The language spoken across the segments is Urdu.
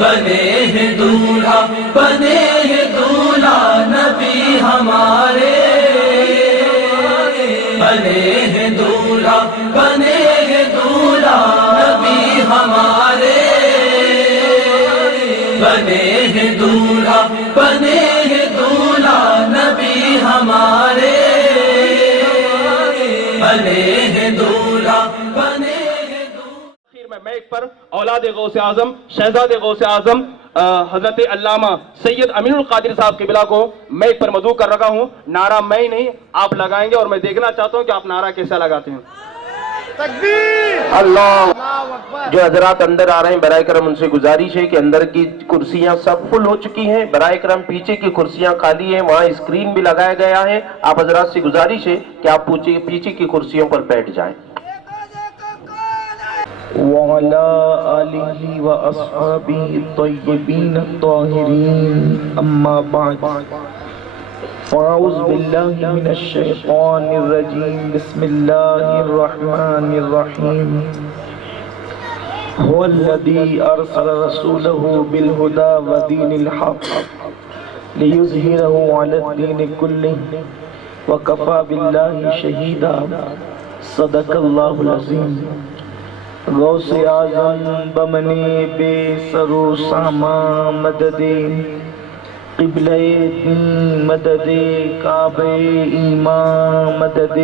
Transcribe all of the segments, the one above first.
بنے ہیں دولہا بنے ہیں دولہا نبی ہمارے، بنے ہیں دولہا بنے ہیں دولہا نبی ہمارے، بنے ہیں دولہا بنے ہیں دولہا نبی ہمارے، بنے ہیں دولہا بنے ہیں دولہا۔ میں ایک پر اولاد غوث اعظم شہزاد غوث اعظم حضرت علامہ سید امین القادری صاحب قبلہ کو میں ایک پر مدعو کر رکھا ہوں۔ نعرہ میں ہی نہیں آپ لگائیں گے اور میں دیکھنا چاہتا ہوں کہ آپ نعرہ کیسا لگاتے ہیں۔ تکبیر اللہ اکبر۔ جو حضرات اندر آ رہے ہیں برائے کرم ان سے گزارش ہے کہ اندر کی کرسیاں سب فل ہو چکی ہیں، برائے کرم پیچھے کی کرسیاں خالی ہیں، وہاں اسکرین بھی لگایا گیا ہے، آپ حضرات سے گزارش ہے کہ آپ پیچھے کی کرسیوں پر بیٹھ جائیں۔ وَعَلَىٰ آلِهِ وَأَصْحَابِهِ الطَّيِّبِينَ الطَّاهِرِينَ أَمَّا بَعْدُ فَأَعُوذُ بِاللَّهِ مِنَ الشَّيْطَانِ الرَّجِيمِ بِسْمِ اللَّهِ الرَّحْمَٰنِ الرَّحِيمِ هُوَ الَّذِي أَرْسَلَ رَسُولَهُ بِالْهُدَىٰ وَدِينِ الْحَقِّ لِيُظْهِرَهُ عَلَى الدِّينِ كُلِّهِ وَكَفَىٰ بِاللَّهِ شَهِيدًا صدق اللہ العظیم۔ غوث اعظم بمنے بے سر و ساما مدد قبلہ دین مدد کعبہ ایمان مدد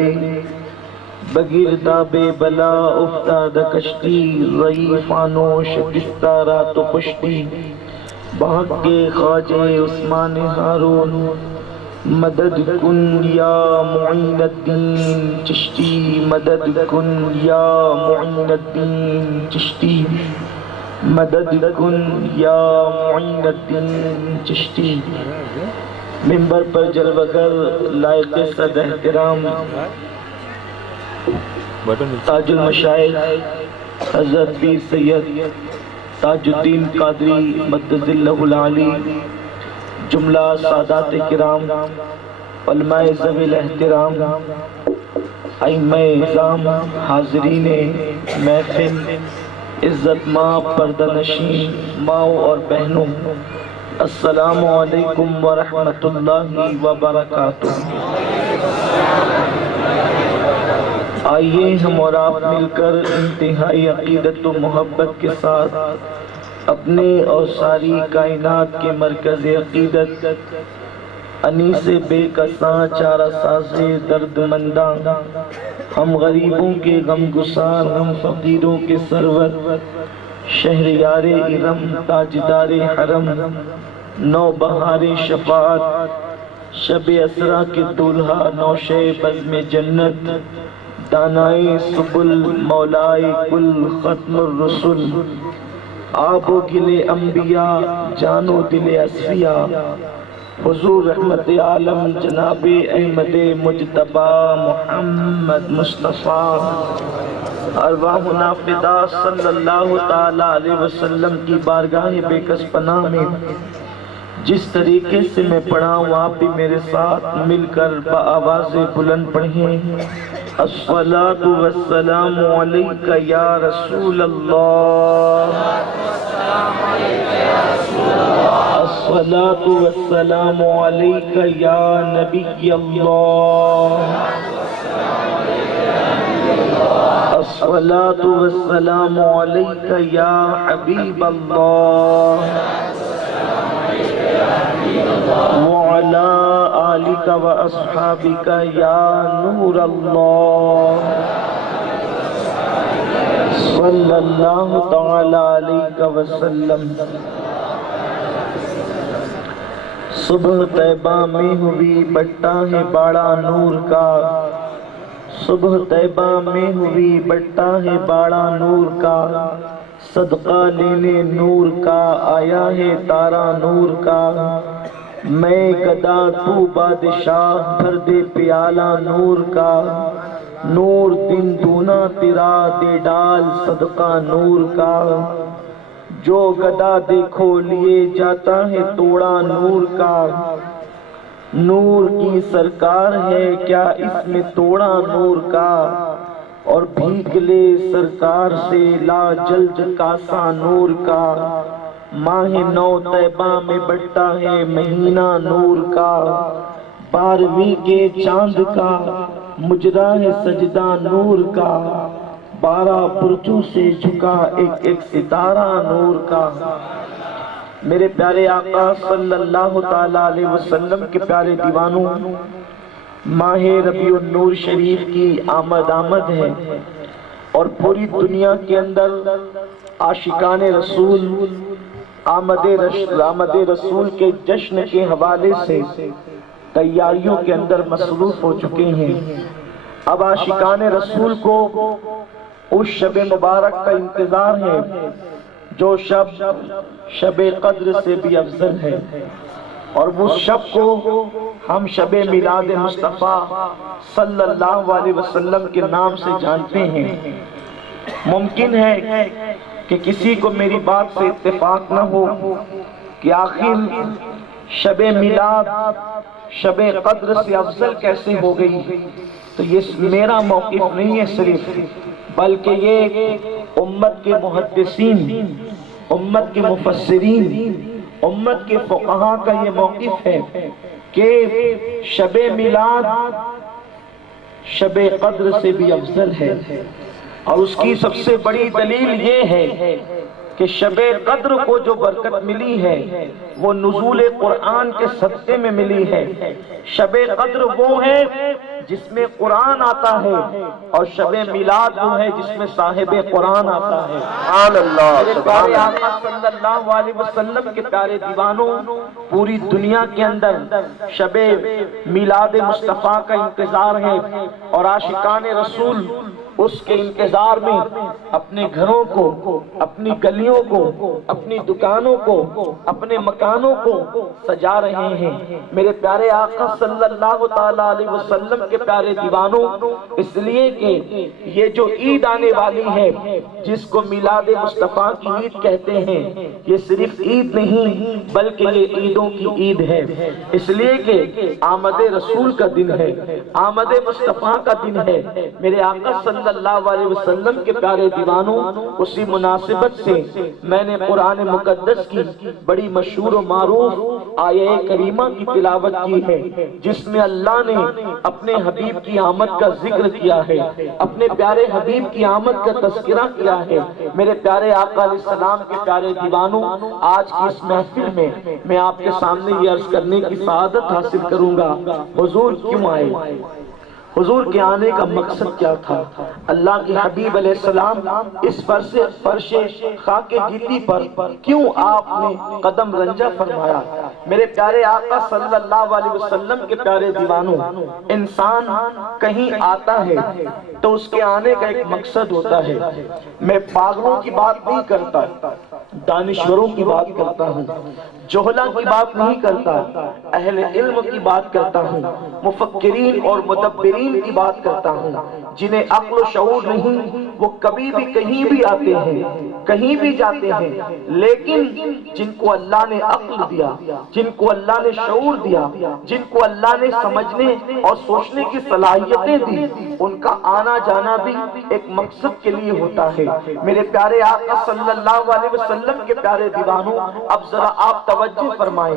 بگرداب بلا افتاد کشتی ضعیفانو شکستہ رات و پشتی بحق کے خواجہ عثمان ہارون مدد کن یا معین الدین چشتی مدد کن یا معین الدین چشتی مدد کن یا معین الدین چشتی۔ منبر پر جلوگر لائق صد احترام تاج المشائخ حضرت پیر سید تاج الدین قادری مدد اللہ العالی، جملہ سادات کرام، علماء ذوی الاحترام، ائمہ اعظام، حاضرین محفل، عزت ماں پردہ نشین ماؤں اور بہنوں، السلام علیکم ورحمۃ اللہ وبرکاتہ۔ آئیے ہم اور آپ مل کر انتہائی عقیدت و محبت کے ساتھ اپنے اور ساری کائنات کے مرکز عقیدت انیس بے کساں چارہ ساز درد منداں، ہم غریبوں کے غم گسار، ہم فقیروں کے سرور، شہریار ارم تاجدار حرم، نو بہار شفاعت شب اسرا کے دولہا نوشے بزم جنت، دانائے سبل مولائے کل ختم الرسل، آب و گل انبیاء جان و دل اصفیاء، حضور رحمت عالم جناب احمد مجتبی محمد مصطفیٰ، ارواحنا فدا صلی اللہ تعالیٰ علیہ وسلم کی بارگاہ بے کس پناہ میں جس طریقے سے میں پڑھا ہوں آپ بھی میرے ساتھ مل کر بآواز بلند پڑھیں۔ الصلاۃ والسلام علیک یا رسول اللہ، الصلاۃ والسلام علیک یا نبی اللہ، الصلاۃ والسلام علیک یا حبیب اللہ، وعلی آلک و اصحابک یا نور اللہ، صلی اللہ تعالی علیہ وسلم۔ صبح طیبہ میں ہوئی بٹا ہے باڑا نور کا، صبح طیبہ میں ہوئی بٹا ہے باڑا نور کا، صدقہ لینے نور کا آیا ہے تارا نور کا، میں گدا تو بادشاہ بھر دے پیالہ نور کا، نور دن دونا تیرا دے ڈال صدقہ نور کا، جو گدا دیکھو لیے جاتا ہے توڑا نور کا، نور کی سرکار ہے کیا اس میں توڑا نور کا، اور بھیگ لے سرکار سے لا جلد کاسا نور کا، ماہ نو طیبہ میں بڑھتا ہے مہینہ نور کا، 12ویں کے چاند کا مجرا ہے سجدہ نور کا، 12 برجوں سے جھکا ایک ایک ستارہ نور کا۔ میرے پیارے آقا صلی اللہ تعالیٰ علیہ وسلم کے پیارے دیوانوں، ماہ ربیع النور شریف کی آمد ہے، اور پوری دنیا کے اندر عاشقان رسول آمد رسول کے جشن کے حوالے سے تیاریوں کے اندر مصروف ہو چکے ہیں۔ اب عاشقان رسول کو اس شب مبارک کا انتظار ہے جو شب قدر سے بھی افضل ہے، اور وہ شب کو ہم شب میلاد مصطفیٰ صلی اللہ علیہ وسلم کے نام سے جانتے ہیں۔ ممکن ہے کہ کسی کو میری بات سے اتفاق نہ ہو کہ آخر شب میلاد شب قدر سے افضل کیسے ہو گئی، تو یہ میرا موقف نہیں ہے صرف، بلکہ یہ امت کے محدثین، امت کے مفسرین، امت کے فقہاء کا یہ موقف ہے کہ شب میلاد شب قدر سے بھی افضل ہے، اور اس کی سب سے بڑی دلیل یہ ہے کہ شب قدر کو جو برکت ملی ہے وہ نزول قرآن کے صدقے میں ملی ہے۔ شب قدر وہ ہے جس میں قرآن آتا ہے، اور شب میلاد وہ ہے جس میں صاحب قرآن آتا ہے۔ سبحان اللہ۔ میرے پیارے آقا صلی اللہ علیہ وسلم کے پیارے دیوانوں، پوری دنیا کے اندر شب میلاد مصطفیٰ کا انتظار ہے، اور عاشقان رسول اس کے انتظار میں اپنے گھروں کو، اپنی گلیوں کو، اپنی دکانوں کو، اپنے مکانوں کو سجا رہے ہیں۔ میرے پیارے آقا صلی اللہ تعالیٰ علیہ وسلم کے پیارے دیوانوں، اس لیے کہ یہ جو عید آنے والی ہے جس کو میلاد مصطفیٰ کی عید کہتے ہیں، یہ صرف عید نہیں بلکہ یہ عیدوں کی عید ہے، اس لیے کہ آمد رسول کا دن ہے، آمد مصطفیٰ کا دن ہے۔ میرے آقا صلی اللہ علیہ وسلم کے پیارے دیوانوں، اسی مناسبت سے میں نے قرآن مقدس کی بڑی مشہور و معروف آیہ کریمہ کی تلاوت کی ہے، جس میں اللہ نے اپنے حبیب کی آمد کا ذکر کیا ہے، اپنے پیارے حبیب کی آمد کا تذکرہ کیا ہے۔ میرے پیارے آقا علیہ السلام کے پیارے دیوانوں، آج کی اس محفل میں آپ کے سامنے یہ عرض کرنے کی سعادت حاصل کروں گا، حضور کیوں آئے، حضور کے آنے کا مقصد کیا تھا، اللہ کے حبیب علیہ السلام اس فرش خاک گیتی پر کیوں آپ نے قدم رنجہ فرمایا۔ میرے پیارے آقا صلی اللہ علیہ وسلم کے پیارے دیوانوں، انسان کہیں آتا ہے تو اس کے آنے کا ایک مقصد ہوتا ہے۔ میں پاگلوں کی بات نہیں کرتا، دانشوروں کی بات کرتا ہوں، جہلا کی بات نہیں کرتا، اہل علم کی بات کرتا ہوں، مفکرین اور مدبرین کی بات کرتا ہوں، جنہیں عقل و شعور نہیں، وہ کبھی بھی کہیں بھی آتے ہیں، کہیں بھی جاتے ہیں، لیکن جن کو اللہ نے عقل دیا، جن کو اللہ نے شعور دیا، جن کو اللہ نے سمجھنے اور سوچنے کی صلاحیتیں دی، ان کا آنا جانا بھی ایک مقصد کے لیے ہوتا ہے۔ میرے پیارے آقا صلی اللہ علیہ وسلم کے پیارے دیوانوں، اب ذرا آپ توجہ فرمائیں،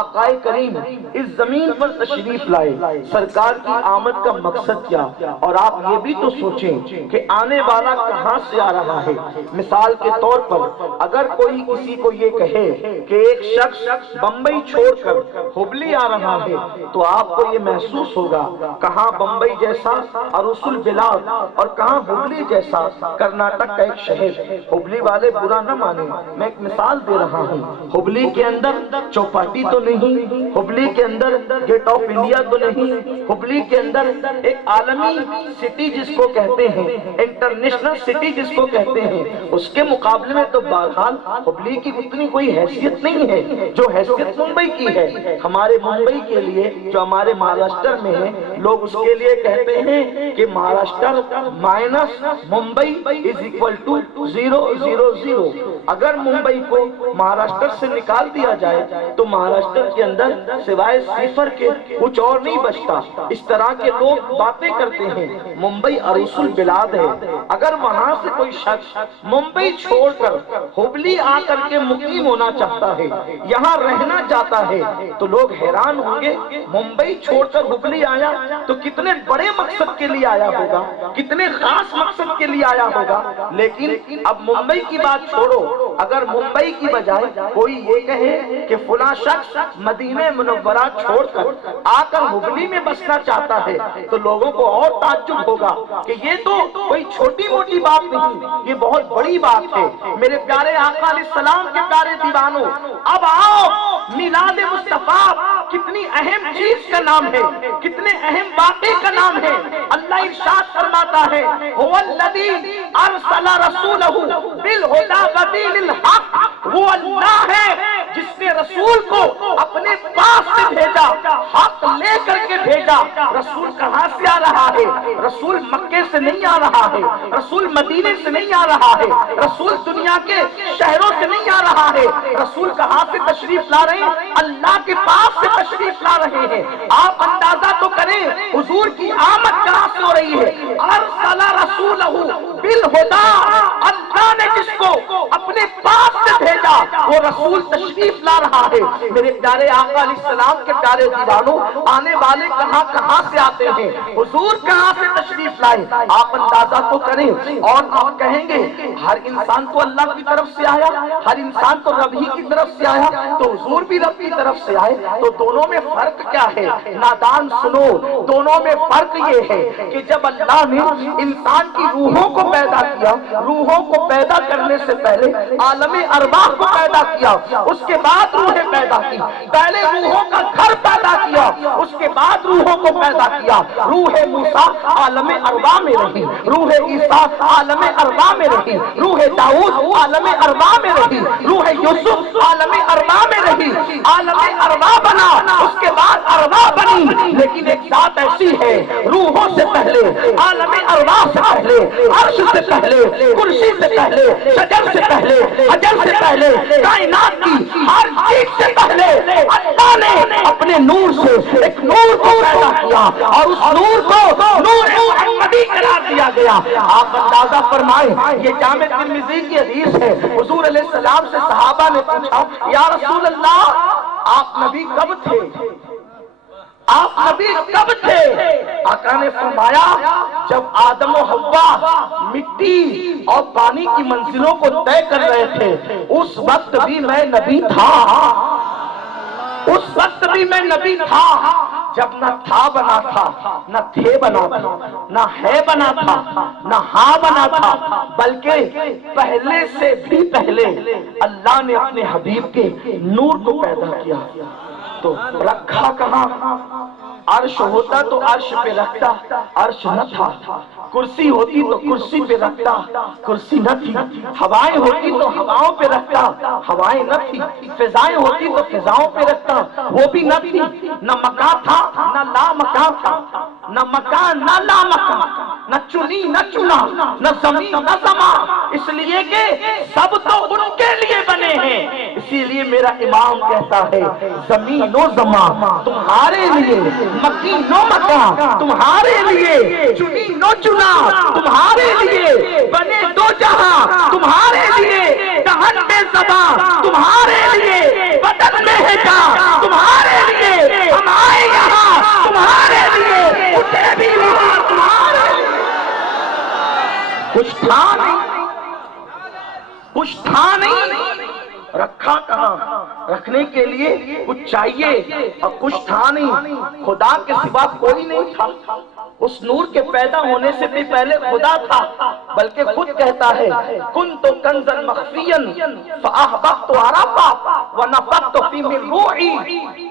آقا کریم اس زمین پر تشریف لائے، سرکار کی آمد کا مقصد کیا، اور آپ یہ بھی تو سوچیں کہ آنے والا کہاں سے آ رہا ہے۔ مثال کے طور پر اگر کوئی کسی کو یہ کہے کہ ایک شخص بمبئی چھوڑ کر ہبلی آ رہا ہے، تو آپ کو یہ محسوس ہوگا کہاں بمبئی جیسا عروس البلاد اور کہاں ہبلی جیسا کرناٹک کا ایک شہر۔ ہبلی والے برا نہ مانے، میں ایک مثال دے رہا ہوں، ہبلی کے اندر چوپاٹی تو نہیں، ہبلی کے اندر گیٹ آف انڈیا تو نہیں، ہبلی کے اندر ایک عالمی سٹی جس کو کہتے ہیں، انٹرنیشنل سٹی جس کو کہتے ہیں، اس کے مقابلے میں تو بہرحال ہبلی کی اتنی کوئی حیثیت نہیں ہے جو حیثیت ممبئی کی ہے۔ ہمارے ممبئی کے لیے جو ہمارے مہاراشٹر میں ہے، لوگ اس کے لیے کہتے ہیں کہ Maharashtra minus Mumbai is equal to 000۔ اگر ممبئی کو مہاراشٹر سے نکال دیا جائے تو مہاراشٹر کے اندر سوائے صفر کے کچھ اور نہیں بچتا. اس طرح کے لوگ باتیں کرتے ہیں. ممبئی عروس البلاد ہے. اگر وہاں سے کوئی شخص ممبئی چھوڑ کر ہبلی آ کر کے مقیم ہونا چاہتا ہے, یہاں رہنا چاہتا ہے, تو لوگ حیران ہوں گے ممبئی چھوڑ کر ہبلی آیا تو کتنے بڑے مقصد کے لیے آیا ہوگا, کتنے خاص مقصد کے لیے آیا ہوگا. لیکن اب ممبئی کی بات چھوڑو, اگر ممبئی کی بجائے کوئی یہ کہے کہ فلاں شخص مدینہ منورہ چھوڑ کر آ کر ہبلی میں بسنا چاہتا ہے تو لوگوں کو اور تعجب ہوگا کہ یہ تو کوئی چھوٹی موٹی بات نہیں, یہ بہت بڑی بات ہے. میرے پیارے آقا علیہ السلام کے پیارے دیوانوں, اب آؤ میلاد مصطفیٰ کتنی اہم چیز کا نام ہے, کتنے اہم واقعے کا نام ہے. اللہ ارشاد فرماتا ہے هو الذی ارسل رسولہ بالہدی ودین الحق, وہ اللہ ہے جس نے رسول کو اپنے پاس سے بھیجا, حق لے کر کے بھیجا. رسول کہاں سے آ رہا ہے؟ رسول مکے سے نہیں آ رہا ہے, رسول مدینے سے نہیں آ رہا ہے, رسول دنیا کے شہروں سے نہیں آ رہا ہے. رسول کہاں سے تشریف لا رہے ہیں؟ اللہ کے پاس سے تشریف لا رہے ہیں. آپ اندازہ تو کریں حضور کی آمد کہاں سے ہو رہی ہے. ارسل رسولہ بالہدی, اللہ نے جس کو اپنے پاس سے بھیجا وہ رسول تشریف لا رہا ہے. میرے پیارے آقا علیہ السلام کے پیارے دیوانوں, آنے والے کہاں سے آتے ہیں, حضور کہاں سے تشریف لائے, آپ اندازہ تو کریں. اور آپ کہیں گے ہر انسان تو اللہ کی طرف سے آیا, ہر انسان تو رب ہی کی طرف سے آیا, تو حضور بھی رب کی طرف سے آئے, تو دونوں میں فرق کیا ہے؟ نادان سنو, دونوں میں فرق یہ ہے کہ جب اللہ نے انسان کی روحوں کو پیدا کیا, روحوں کو پیدا کرنے سے پہلے عالم ارواح کو پیدا کیا, اس کے بعد روحیں پیدا کی. پہلے روحوں کا گھر پیدا کیا, اس کے بعد روحوں کو پیدا کیا. روح موسیٰ عالم ارواح میں رہی, روح عیسیٰ عالم ارواح میں رہی, روح داؤد عالم ارواح میں رہی, روح یوسف عالم ارواح میں رہی. عالم ارواح بنا, اس کے بعد ارواح بنی. لیکن ایک ذات ایسی ہے روحوں سے پہلے, عالم ارواح سے پہلے, عرش سے پہلے, کرسی سے پہلے, شجر سے پہلے, حجر سے پہلے, کائنات کی ہر چیز سے پہلے اللہ نے اپنے نور سے ایک نور کو پیدا کیا اور اس نور کو نور محمدی قرار دیا گیا. آپ اندازہ فرمائیں, یہ جامع ترمذی کی حدیث ہے. حضور علیہ السلام سے صحابہ نے پوچھا یا رسول اللہ آپ نبی کب تھے, آپ نبی کب تھے؟ آقا نے فرمایا جب آدم و حوا مٹی اور پانی کی منزلوں کو طے کر رہے تھے اس وقت بھی میں نبی تھا, اس وقت بھی میں نبی تھا. جب نہ تھا بنا تھا, نہ تھے بنا تھا, نہ ہے بنا تھا, نہ ہاں بنا تھا, بلکہ پہلے سے بھی پہلے اللہ نے اپنے حبیب کے نور کو پیدا کیا. تو رکھا کہاں؟ عرش ہوتا تو عرش پہ رکھتا, عرش نہ تھا. کرسی ہوتی تو کرسی پہ رکھتا, کرسی نہ تھی. ہوائیں ہوتی تو ہواؤں پہ رکھتا, ہوائیں نہ تھی. فضائیں ہوتی تو فضاؤں پہ رکھتا, وہ بھی نہ تھی. نہ مکان تھا نہ لا مکان تھا, نہ مکان نہ لا مکان, نہ چنی نہ چنا, نہ زمین نہ زمان, اس لیے کہ سب تو ان کے لیے بنے ہیں. اسی لیے میرا امام کہتا ہے زمین و زمان تمہارے لیے, مکین و مکان تمہارے لیے, چنی نو چنا تمہارے لیے, بنے دو جہاں تمہارے لیے, دہن میں زبان تمہارے لیے, بدن میں ہے جان تمہارے لیے, ہم آئے یہاں تمہارے لیے, اٹھے بھی وہاں تمہارے لیے. کچھ تھا نہیں, کچھ تھا نہیں, رکھا کہاں؟ رکھنے کے لیے کچھ چاہیے اور کچھ تھا نہیں. خدا کے سوا کوئی نہیں تھا. اس نور کے پیدا ہونے سے بھی پہلے خدا تھا, بلکہ خود کہتا ہے کنت کنزا مخفیا فاحببت عرفا ونفخت فی من روحی,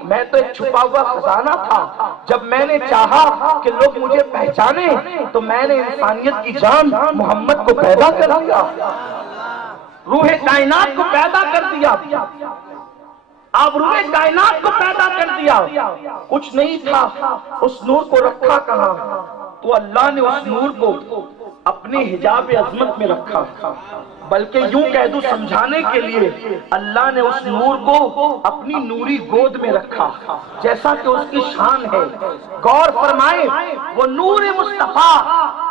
میں تو ایک چھپا ہوا خزانہ تھا. جب میں نے چاہا کہ لوگ مجھے پہچانے تو میں نے انسانیت کی جان محمد کو پیدا کر دیا, روح کائنات کو پیدا کر دیا. آپ روح کائنات کو پیدا کر دیا. کچھ نہیں تھا, اس نور کو رکھا کہاں؟ تو اللہ نے اس نور کو اپنے حجاب عظمت میں رکھا. بلکہ یوں کہہ دوں سمجھانے کے لیے اللہ نے اس نور کو اپنی نوری گود میں رکھا جیسا کہ اس کی شان ہے. غور فرمائیں وہ نور مصطفیٰ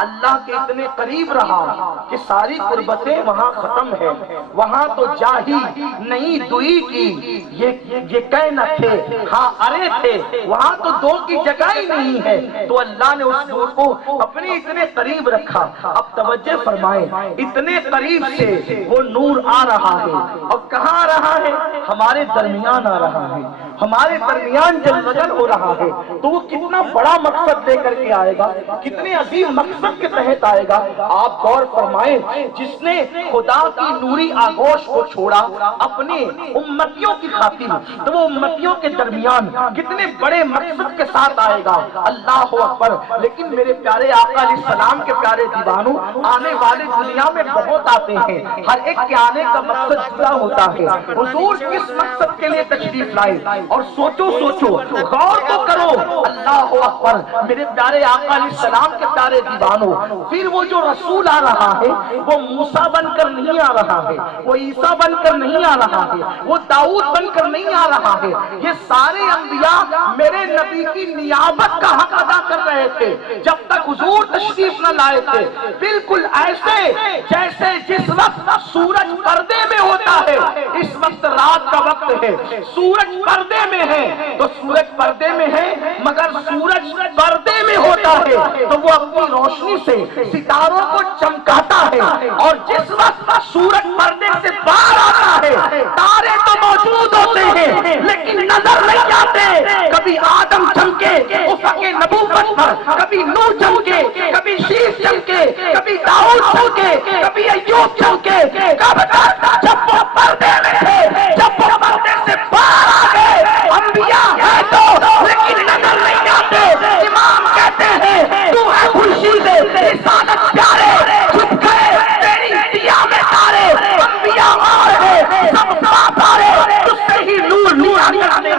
اللہ کے اتنے قریب رہا کہ ساری قربتیں وہاں ختم ہے. وہاں تو جاہی نہیں دوئی کی یہ کہہ نہ تھے ہاں ارے تھے, وہاں تو دو کی جگہ ہی نہیں ہے. تو اللہ نے اس نور کو اپنے اتنے قریب رکھا. اب توجہ فرمائیں اتنے قریب سے وہ نور آ رہا ہے اور کہاں آ رہا ہے؟ ہمارے درمیان آ رہا ہے, ہمارے درمیان جل وجل ہو رہا ہے. تو وہ کتنا بڑا مقصد لے کر کے آئے گا, کتنے عظیم مقصد کے تحت آئے گا. آپ غور فرمائیں جس نے خدا کی نوری آغوش کو چھوڑا اپنے امتیوں کی خاطر, تو وہ امتیوں کے درمیان کتنے بڑے مقصد کے ساتھ آئے گا. اللہ اکبر. لیکن میرے پیارے آقا علیہ السلام کے پیارے دیوانوں, آنے والے دنیا میں بہت آتے ہیں, ہر ایک کے آنے کا مقصد جدا ہوتا ہے. حضور کس مقصد کے لیے تشریف لائے اور سوچو غور تو کرو. اللہ اکبر. میرے پیارے آقا علیہ السلام کے پیارے دیوانوں, پھر وہ جو رسول آ رہا ہے وہ موسیٰ بن کر نہیں آ رہا ہے, وہ عیسیٰ بن کر نہیں آ رہا ہے, وہ داؤد بن کر نہیں آ رہا ہے. یہ سارے انبیاء میرے نبی کی نیابت کا حق ادا کر رہے تھے جب تک حضور تشریف نہ لائے تھے. بالکل ایسے جیسے جس وقت سورج پردے میں ہوتا ہے, اس وقت رات کا وقت ہے, سورج پردے میں ہے تو سورج پردے میں ہے, مگر سورج پردے میں ہوتا ہے تو وہ اپنی روشنی سے ستاروں کو چمکاتا ہے. اور جس وقت سورج پردے سے باہر آتا ہے تارے تو موجود ہوتے ہیں لیکن نظر نہیں آتے. کبھی آدم چمکے افق نبوت پر, کبھی نوح چمکے, کبھی شیش چمکے, کبھی داؤد چمکے, کبھی ایوب چمکے. کب تک؟ جب وہ پردے میں تھے, جب وہ پردے سے باہر آ گئے. انبیاء ہے تو لیکن نظر نہیں آتے. امام کہتے ہیں تو ہے خورشید رسالت پیارے, چھپ گئے تیری دیا میں تارے. انبیاء اور ہے سب پارے, تجھ سے ہی نور نور آنے.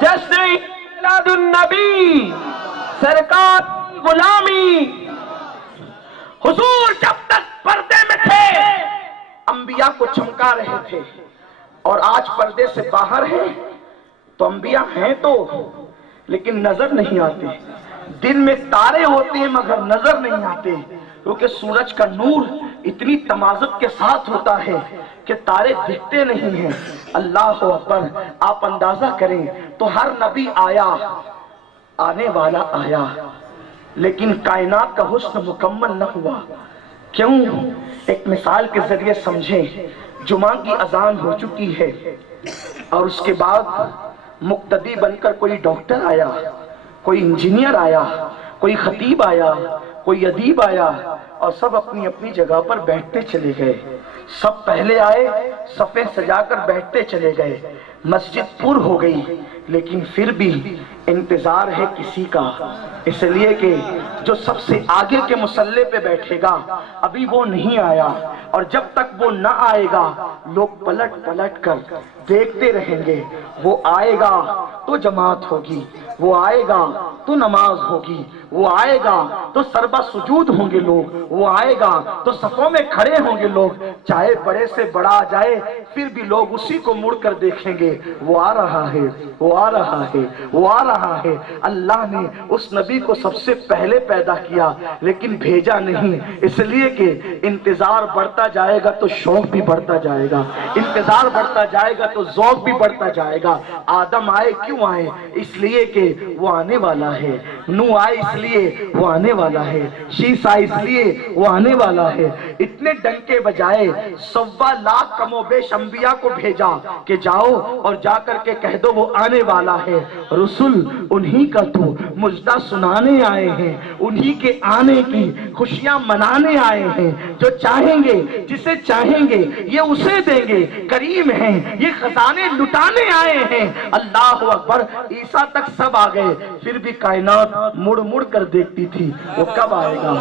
جیسے میلاد النبی سرکار غلامی, حضور جب تک پردے میں تھے انبیاء کو چمکا رہے تھے, اور آج پردے سے باہر ہے تو انبیاء ہیں تو لیکن نظر نہیں آتے. دن میں تارے ہوتے ہیں مگر نظر نہیں آتے, کیونکہ سورج کا نور اتنی تمازت کے ساتھ ہوتا ہے کہ تارے دکھتے نہیں ہیں. اللہ اکبر. آپ اندازہ کریں تو ہر نبی آیا, آنے والا آیا, لیکن کائنات کا حسن مکمل نہ ہوا. کیوں؟ ایک مثال کے ذریعے سمجھیں. جمعہ کی اذان ہو چکی ہے اور اس کے بعد مقتدی بن کر کوئی ڈاکٹر آیا, کوئی انجینئر آیا, کوئی خطیب آیا, کوئی ادیب آیا, اور سب اپنی اپنی جگہ پر بیٹھتے چلے گئے. سب پہلے آئے, صفیں سجا کر بیٹھتے چلے گئے. مسجد پر ہو گئی, لیکن پھر بھی انتظار ہے کسی کا, اس لیے کہ جو سب سے آگے کے مصلی پہ بیٹھے گا ابھی وہ نہیں آیا, اور جب تک وہ نہ آئے گا لوگ پلٹ پلٹ کر دیکھتے رہیں گے. وہ آئے گا تو جماعت ہوگی, وہ آئے گا تو نماز ہوگی, وہ آئے گا تو سربا سجود ہوں گے لوگ, وہ آئے گا تو صفوں میں کھڑے ہوں گے لوگ. چاہے بڑے سے بڑا آ جائے پھر بھی لوگ اسی کو مڑ کر دیکھیں گے. وہ آ رہا ہے, وہ آ رہا ہے, وہ آ رہا ہے. اللہ نے اس نبی کو سب سے پہلے پیدا کیا لیکن بھیجا نہیں, اس لیے کہ انتظار بڑھتا جائے گا تو شوق بھی بڑھتا جائے گا, انتظار بڑھتا جائے گا تو ذوق بھی بڑھتا جائے گا. آدم آئے کیوں آئے؟ اس لیے کہ وہ آنے والا ہے. نوح آئے اس لیے وہ آنے والا ہے. شیس آئے اس لیے وہ آنے والا ہے. اتنے ڈنکے بجائے 1.25 لاکھ کم و بیش انبیاء کو بھیجا کہ جاؤ اور جا کر کے کہہ دو وہ آنے والا ہے. رسول انہی کا تو مجدہ سنانے آئے ہیں, انہی کے آنے کی خوشیاں منانے آئے ہیں. جو چاہیں گے, جسے چاہیں گے یہ اسے دیں گے. کریم ہیں, یہ خزانے لٹانے آئے ہیں. اللہ اکبر. عیسیٰ تک سب آ گئے, پھر بھی کائنات مڑ مڑ کر دیکھتی تھی وہ کب آئے گا,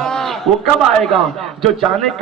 وہ کب آئے گا. جو جانے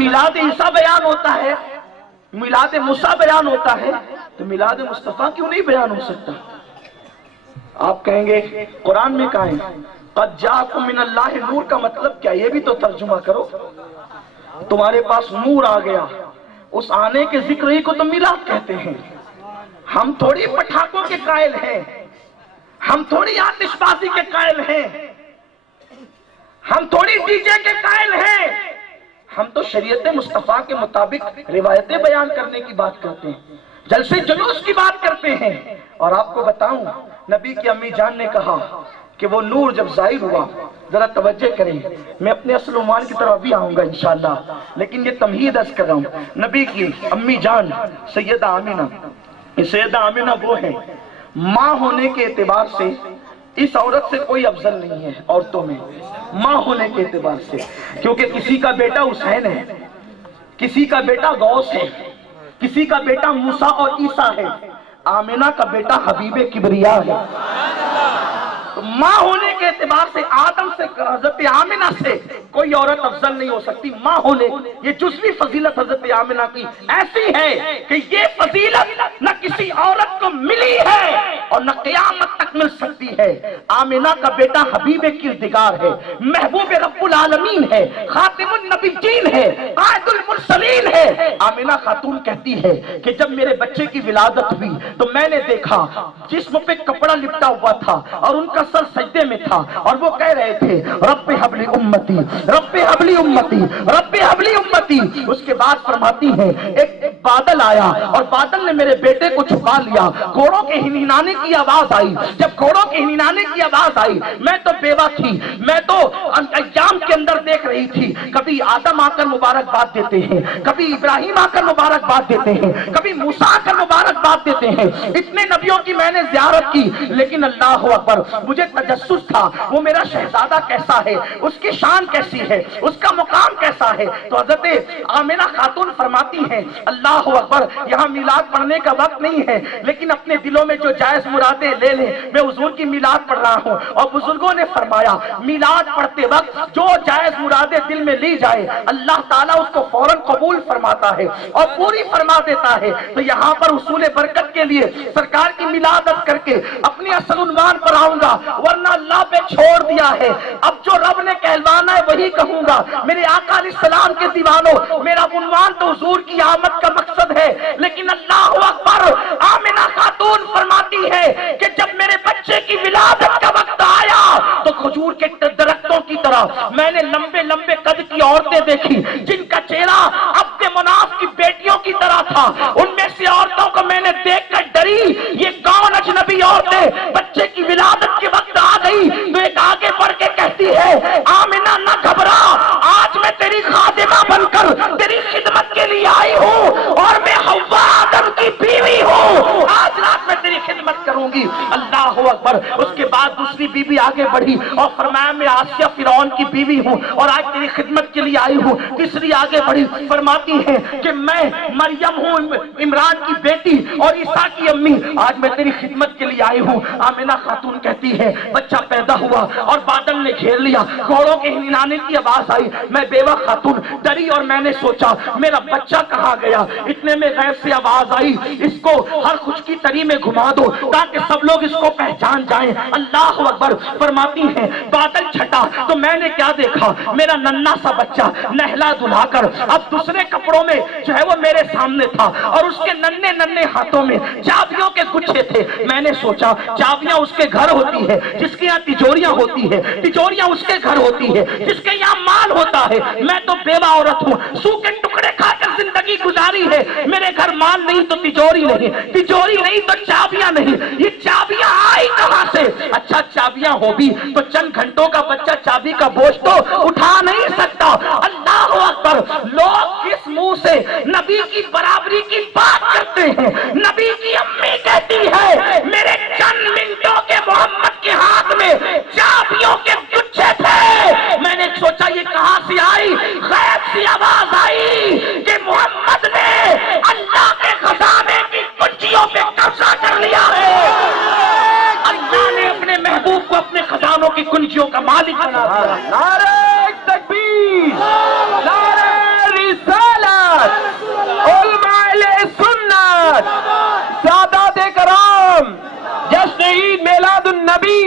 میلاد عیسیٰ بیان ہوتا ہے، میلاد موسیٰ بیان ہوتا ہے، تو میلاد مصطفیٰ کیوں نہیں بیان ہو سکتا؟ آپ کہیں گے قرآن میں کہا ہے قد جاءکم من اللہ نور کا مطلب کیا؟ یہ بھی تو ترجمہ کرو۔ تمہارے پاس نور آ گیا، اس آنے کے ذکر ہی کو تو میلاد کہتے ہیں۔ ہم تھوڑی پٹاخوں کے قائل ہیں، ہم تھوڑی آتش بازی کے قائل ہیں، ہم تھوڑی ڈی جے کے قائل ہیں، ہم تو شریعت مصطفیٰ کے مطابق روایتیں بیان کرنے کی بات کرتے ہیں، جلسے جلوس کی بات کرتے ہیں۔ اور آپ کو بتاؤں نبی کی امی جان نے کہا کہ وہ نور جب ظاہر ہوا، ذرا توجہ کریں، میں اپنے اصل عنوان کی طرف بھی آؤں گا انشاءاللہ، لیکن یہ تمہید عرض کر رہا ہوں۔ نبی کی امی جان سیدہ آمینہ، سیدہ آمینہ وہ ہے ماں ہونے کے اعتبار سے اس عورت سے کوئی افضل نہیں ہے عورتوں میں، ماں ہونے کے اعتبار سے، کیونکہ کسی کا بیٹا حسین ہے، کسی کا بیٹا غوث ہے، کسی کا بیٹا موسیٰ اور عیسیٰ ہے، آمینہ کا بیٹا حبیب کبریا ہے۔ تو ماں ہونے کے اعتبار سے آدم سے حضرت آمینہ سے کوئی عورت افضل نہیں ہو سکتی۔ ماں ہونے یہ جزوی فضیلت حضرت آمینہ کی ایسی ہے کہ یہ فضیلت نہ کسی عورت کو ملی ہے اور نہ قیامت تک مل سکتی ہے۔ آمینہ کا بیٹا حبیب کردگار ہے، محبوب رب العالمین ہے، خاتم النبیین ہے، قائد المرسلین ہے۔ آمینہ خاتون کہتی ہے کہ جب میرے بچے کی ولادت ہوئی تو میں نے دیکھا جسم پہ کپڑا لپٹا ہوا تھا اور ان کا سر سجدے میں تھا، اور وہ کہہ رہے تھے رب حبلی امتی، رب حبلی امتی، رب حبلی امتی۔ اس کے بعد فرماتی ہیں ایک بادل آیا اور بادل نے میرے بیٹے کو چھپا لیا، گھوڑوں کے ہنہنانے کی آواز آئی۔ جب گھوڑوں کے ہنہنانے کی آواز آئی میں تو بیوہ تھی، میں تو ایام کے اندر دیکھ رہی تھی، کبھی آدم آ کر مبارکباد دیتے ہیں، کبھی ابراہیم آ کر مبارکباد دیتے ہیں، کبھی موسیٰ آ کر مبارکباد دیتے ہیں۔ اتنے نبیوں کی میں نے زیارت کی، لیکن اللہ اکبر مجھے تجسس تھا وہ میرا شہزادہ کیسا ہے، اس کی شان کیسی ہے، اس کا مقام کیسا ہے۔ تو حضرت آمینہ خاتون فرماتی ہیں اللہ اکبر، یہاں میلاد پڑھنے کا وقت نہیں ہے، لیکن اپنے دلوں میں جو جائز مرادیں لے لیں۔ میں حضور کی میلاد پڑھ رہا ہوں اور بزرگوں نے فرمایا میلاد پڑھتے وقت جو جائز مرادیں دل میں لی جائے اللہ تعالیٰ اس کو فوراً قبول فرماتا ہے اور پوری فرما دیتا ہے۔ تو یہاں پر حصول برکت کے لیے سرکار کی میلادت کر کے اپنی اصل عنوان پر آؤں گا، ورنہ اللہ پہ چھوڑ دیا ہے۔ اب جو رب نے کہلوانا ہے وہی کہوں گا۔ میرے آقا علیہ السلام کے دیوانوں، میرا عنوان تو حضور کی آمد کا مقصد ہے، لیکن اللہ اکبر، آمینہ خاتون فرماتی ہے کہ جب میرے بچے کی ولادت کا وقت آیا تو کھجور کے درختوں کی طرح میں نے لمبے لمبے قد کی عورتیں دیکھی جن کا چہرہ عبد مناف کی بیٹیوں کی طرح تھا۔ ان میں سے عورتوں کو میں نے دیکھ کر ڈری، یہ کون اجنبی عورتیں؟ بچے کی ولادت کے وقت آ گئی تو ایک آگے بڑھ کے کہتی ہے آمینہ نہ گھبرا، آج میں تیری خادمہ بن کر تیری خدمت کے لیے آئی ہوں اور میں حوا آدم کی بیوی ہوں، آج رات میں تیری خدمت کروں گی۔ اللہ اکبر۔ اس کے بعد دوسری بیوی آگے بڑھی اور فرمایا میں آسیہ فرعون کی بیوی ہوں اور آج تیری خدمت کے لیے آئی ہوں۔ تیسری آگے بڑھی فرماتی ہے کہ میں مریم ہوں، عمران کی بیٹی اور عیسیٰ کی امی، آج میں تیری خدمت کے لیے آئی ہوں۔ آمینہ خاتون کہتی ہے بچہ پیدا ہوا اور بادل نے گھیر لیا، گھوڑوں کے ہنہنانے کی آواز آئی، میں بیوہ خاتون ڈری اور میں نے سوچا میرا بچہ کہاں گیا۔ اتنے میں غیب سے آواز آئی اس کو ہر خشکی تری میں گھما دو تاکہ سب لوگ اس کو پہچان جائیں۔ اللہ اکبر۔ فرماتی ہیں بادل چھٹا تو میں نے کیا دیکھا، میرا ننھا سا بچہ نہلا دھلا کر اب دوسرے کپڑوں میں جو ہے وہ میرے سامنے تھا اور اس کے ننھے ننھے ہاتھوں میں چابیوں کے گچھے تھے۔ میں نے سوچا چابیاں اس کے گھر ہوتی ہے جس کے یہاں تجوریاں ہوتی ہے، تجوریاں اس کے گھر ہوتی ہے جس کے یہاں مال ہوتا ہے۔ میں تو بیوہ عورت ہوں، سو کے ٹکڑے کھا کر زندگی گزاری ہے، میرے گھر مال نہیں تو تجوری نہیں، تجوری نہیں تو چابیاں نہیں، یہ چابیاں آئی کہاں سے؟ اچھا چابیاں ہو بھی تو چند گھنٹوں کا بچہ چابی کا بوجھ تو اٹھا نہیں سکتا۔ اللہ اکبر۔ لوگ کس منہ سے نبی کی برابری کی بات کرتے ہیں؟ نبی کی امی کہتی ہے میرے چند منٹوں کے محمد کے ہاتھ میں چابیوں کے گچھے تھے۔ میں نے سوچا یہ کہاں سے آئی؟ غیب سے آواز آئی کہ محمد نے اللہ کے خزانے کی کنجیوں پہ قبضہ کر لیا ہے، اللہ نے اپنے محبوب کو اپنے خزانوں کی کنجیوں کا مالک بنا دیا۔ نعرہ تکبیر، نعرہ رسالت۔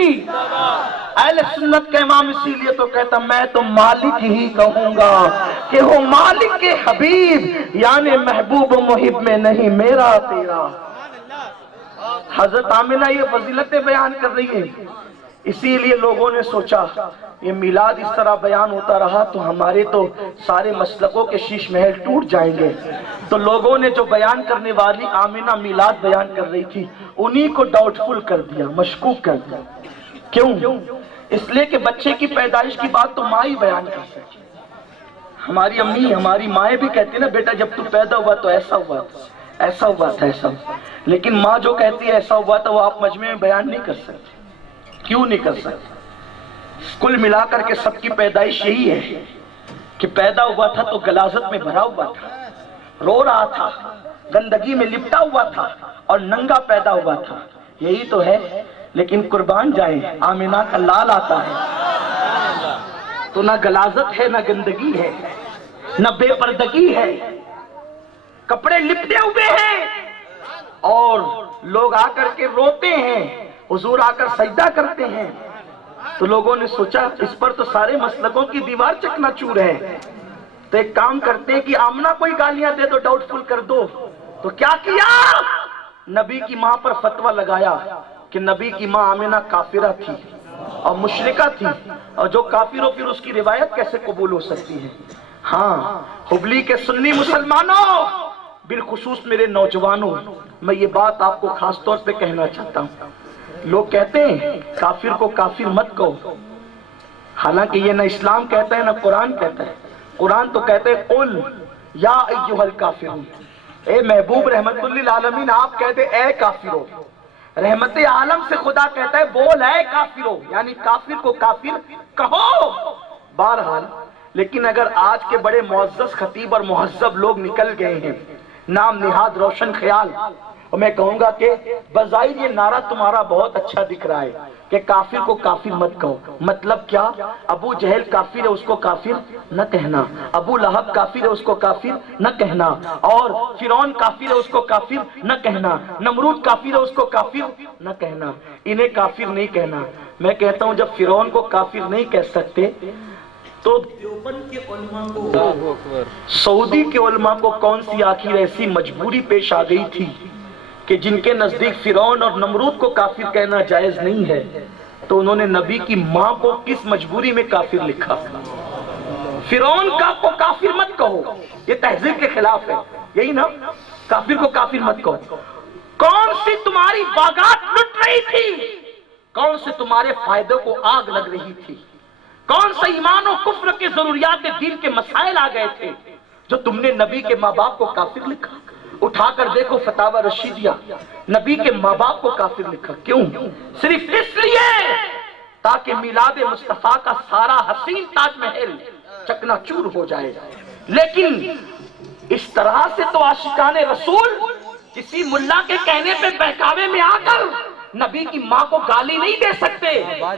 کی؟ اہل سنت کا امام اسی لیے تو کہتا میں تو مالک ہی کہوں گا کہ وہ مالک کے حبیب یعنی محبوب و محب میں نہیں میرا تیرا۔ حضرت آمنہ یہ فضیلتیں بیان کر رہی ہے، اسی لیے لوگوں نے سوچا یہ میلاد اس طرح بیان ہوتا رہا تو ہمارے تو سارے مسلکوں کے شیش محل ٹوٹ جائیں گے، تو لوگوں نے جو بیان کرنے والی آمنہ میلاد بیان کر رہی تھی انہی کو ڈاؤٹ فل کر دیا، مشکوک کر دیا۔ کیوں؟ اس لیے کہ بچے کی پیدائش کی بات تو ماں ہی بیان کر سکتی۔ ہماری امی ہماری مائیں بھی کہتی نا بیٹا جب تو پیدا ہوا تو ایسا ہوا تھا، ایسا ہوا تھا، ایسا ہوا، لیکن ماں جو کہتی ہے ایسا ہوا تھا وہ آپ مجمع میں بیان نہیں کر سکتے۔ کیوں نہیں کر سکتے؟ کل ملا کر کے سب کی پیدائش یہی ہے کہ پیدا ہوا تھا تو غلاظت میں بھرا ہوا تھا، رو رہا تھا، گندگی میں لپٹا ہوا تھا اور ننگا پیدا ہوا تھا، یہی تو ہے۔ لیکن قربان جائیں آمنہ کا لال آتا ہے تو نہ غلاظت ہے، نہ گندگی ہے، نہ بے پردگی ہے، کپڑے لپٹے ہوئے ہیں اور لوگ آ کر کے روتے ہیں، حضور آ کر سجدہ کرتے ہیں۔ تو لوگوں نے سوچا اس پر تو سارے مسلکوں کی دیوار چکنا چور ہے، تو ایک کام کرتے ہیں کہ آمنہ کوئی گالیاں دے دو، ڈاؤٹ فل کر دو۔ تو کیا کیا؟ نبی کی ماں پر فتویٰ لگایا کہ نبی کی ماں آمنہ کافرہ تھی اور مشرکہ تھی، اور جو کافر ہو پھر اس کی روایت کیسے قبول ہو سکتی ہے؟ ہاں حبلی کے سنی مسلمانوں، بالخصوص میرے نوجوانوں، میں یہ بات آپ کو خاص طور پہ کہنا چاہتا ہوں۔ لوگ کہتے ہیں کافر کو کافر مت کہو، حالانکہ یہ نہ اسلام کہتا ہے نہ قرآن کہتا ہے۔ قرآن تو کہتے ہیں قل یا ایھا الکافرون، اے محبوب رحمت للعالمین آپ کہتے اے کافرو۔ رحمت عالم سے خدا کہتا ہے بول اے کافرو، یعنی کافر کو کافر کہو۔ بہرحال لیکن اگر آج کے بڑے معزز خطیب اور مہذب لوگ نکل گئے ہیں، نام نہاد روشن خیال، اور میں کہوں گا کہ بظاہر یہ نعرہ تمہارا بہت اچھا دکھ رہا ہے کہ کافر کو کافر مت کہو، مطلب کیا؟ ابو جہل کافر ہے اس کو کافر نہ کہنا، ابو لہب کافر ہے اس کو کافر نہ کہنا، اور فرعون کافر ہے اس کو کافر نہ کہنا، نمرود کافر ہے اس کو کافر نہ کہنا، انہیں کافر نہیں کہنا۔ میں کہتا ہوں جب فرعون کو کافر نہیں کہہ سکتے تو دیوبند کے علماء کو، سعودی کے علماء کو کون سی آخر ایسی مجبوری پیش آ گئی تھی کہ جن کے نزدیک فرعون اور نمرود کو کافر کہنا جائز نہیں ہے، تو انہوں نے نبی کی ماں کو کس مجبوری میں کافر لکھا؟ فرعون کو کافر مت کہو، یہ تہذیب کے خلاف ہے، یہی نا؟ کافر کو کافر مت کہو۔ کون سی تمہاری باغات لٹ رہی تھی؟ کون سے تمہارے فائدوں کو آگ لگ رہی تھی؟ کون سے ایمان و کفر کے ضروریات دین کے مسائل آ گئے تھے جو تم نے نبی کے ماں باپ کو کافر لکھا؟ اٹھا کر دیکھو فتاوی رشیدیہ، نبی کے ماں باپ کو کافر لکھا۔ کیوں؟ صرف اس لیے تاکہ میلاد مصطفیٰ کا سارا حسین تاج محل چکنا چور ہو جائے۔ لیکن اس طرح سے تو عاشقان رسول کسی ملا کے کہنے پہ بہکاوے میں آ کر نبی کی ماں کو گالی نہیں دے سکتے۔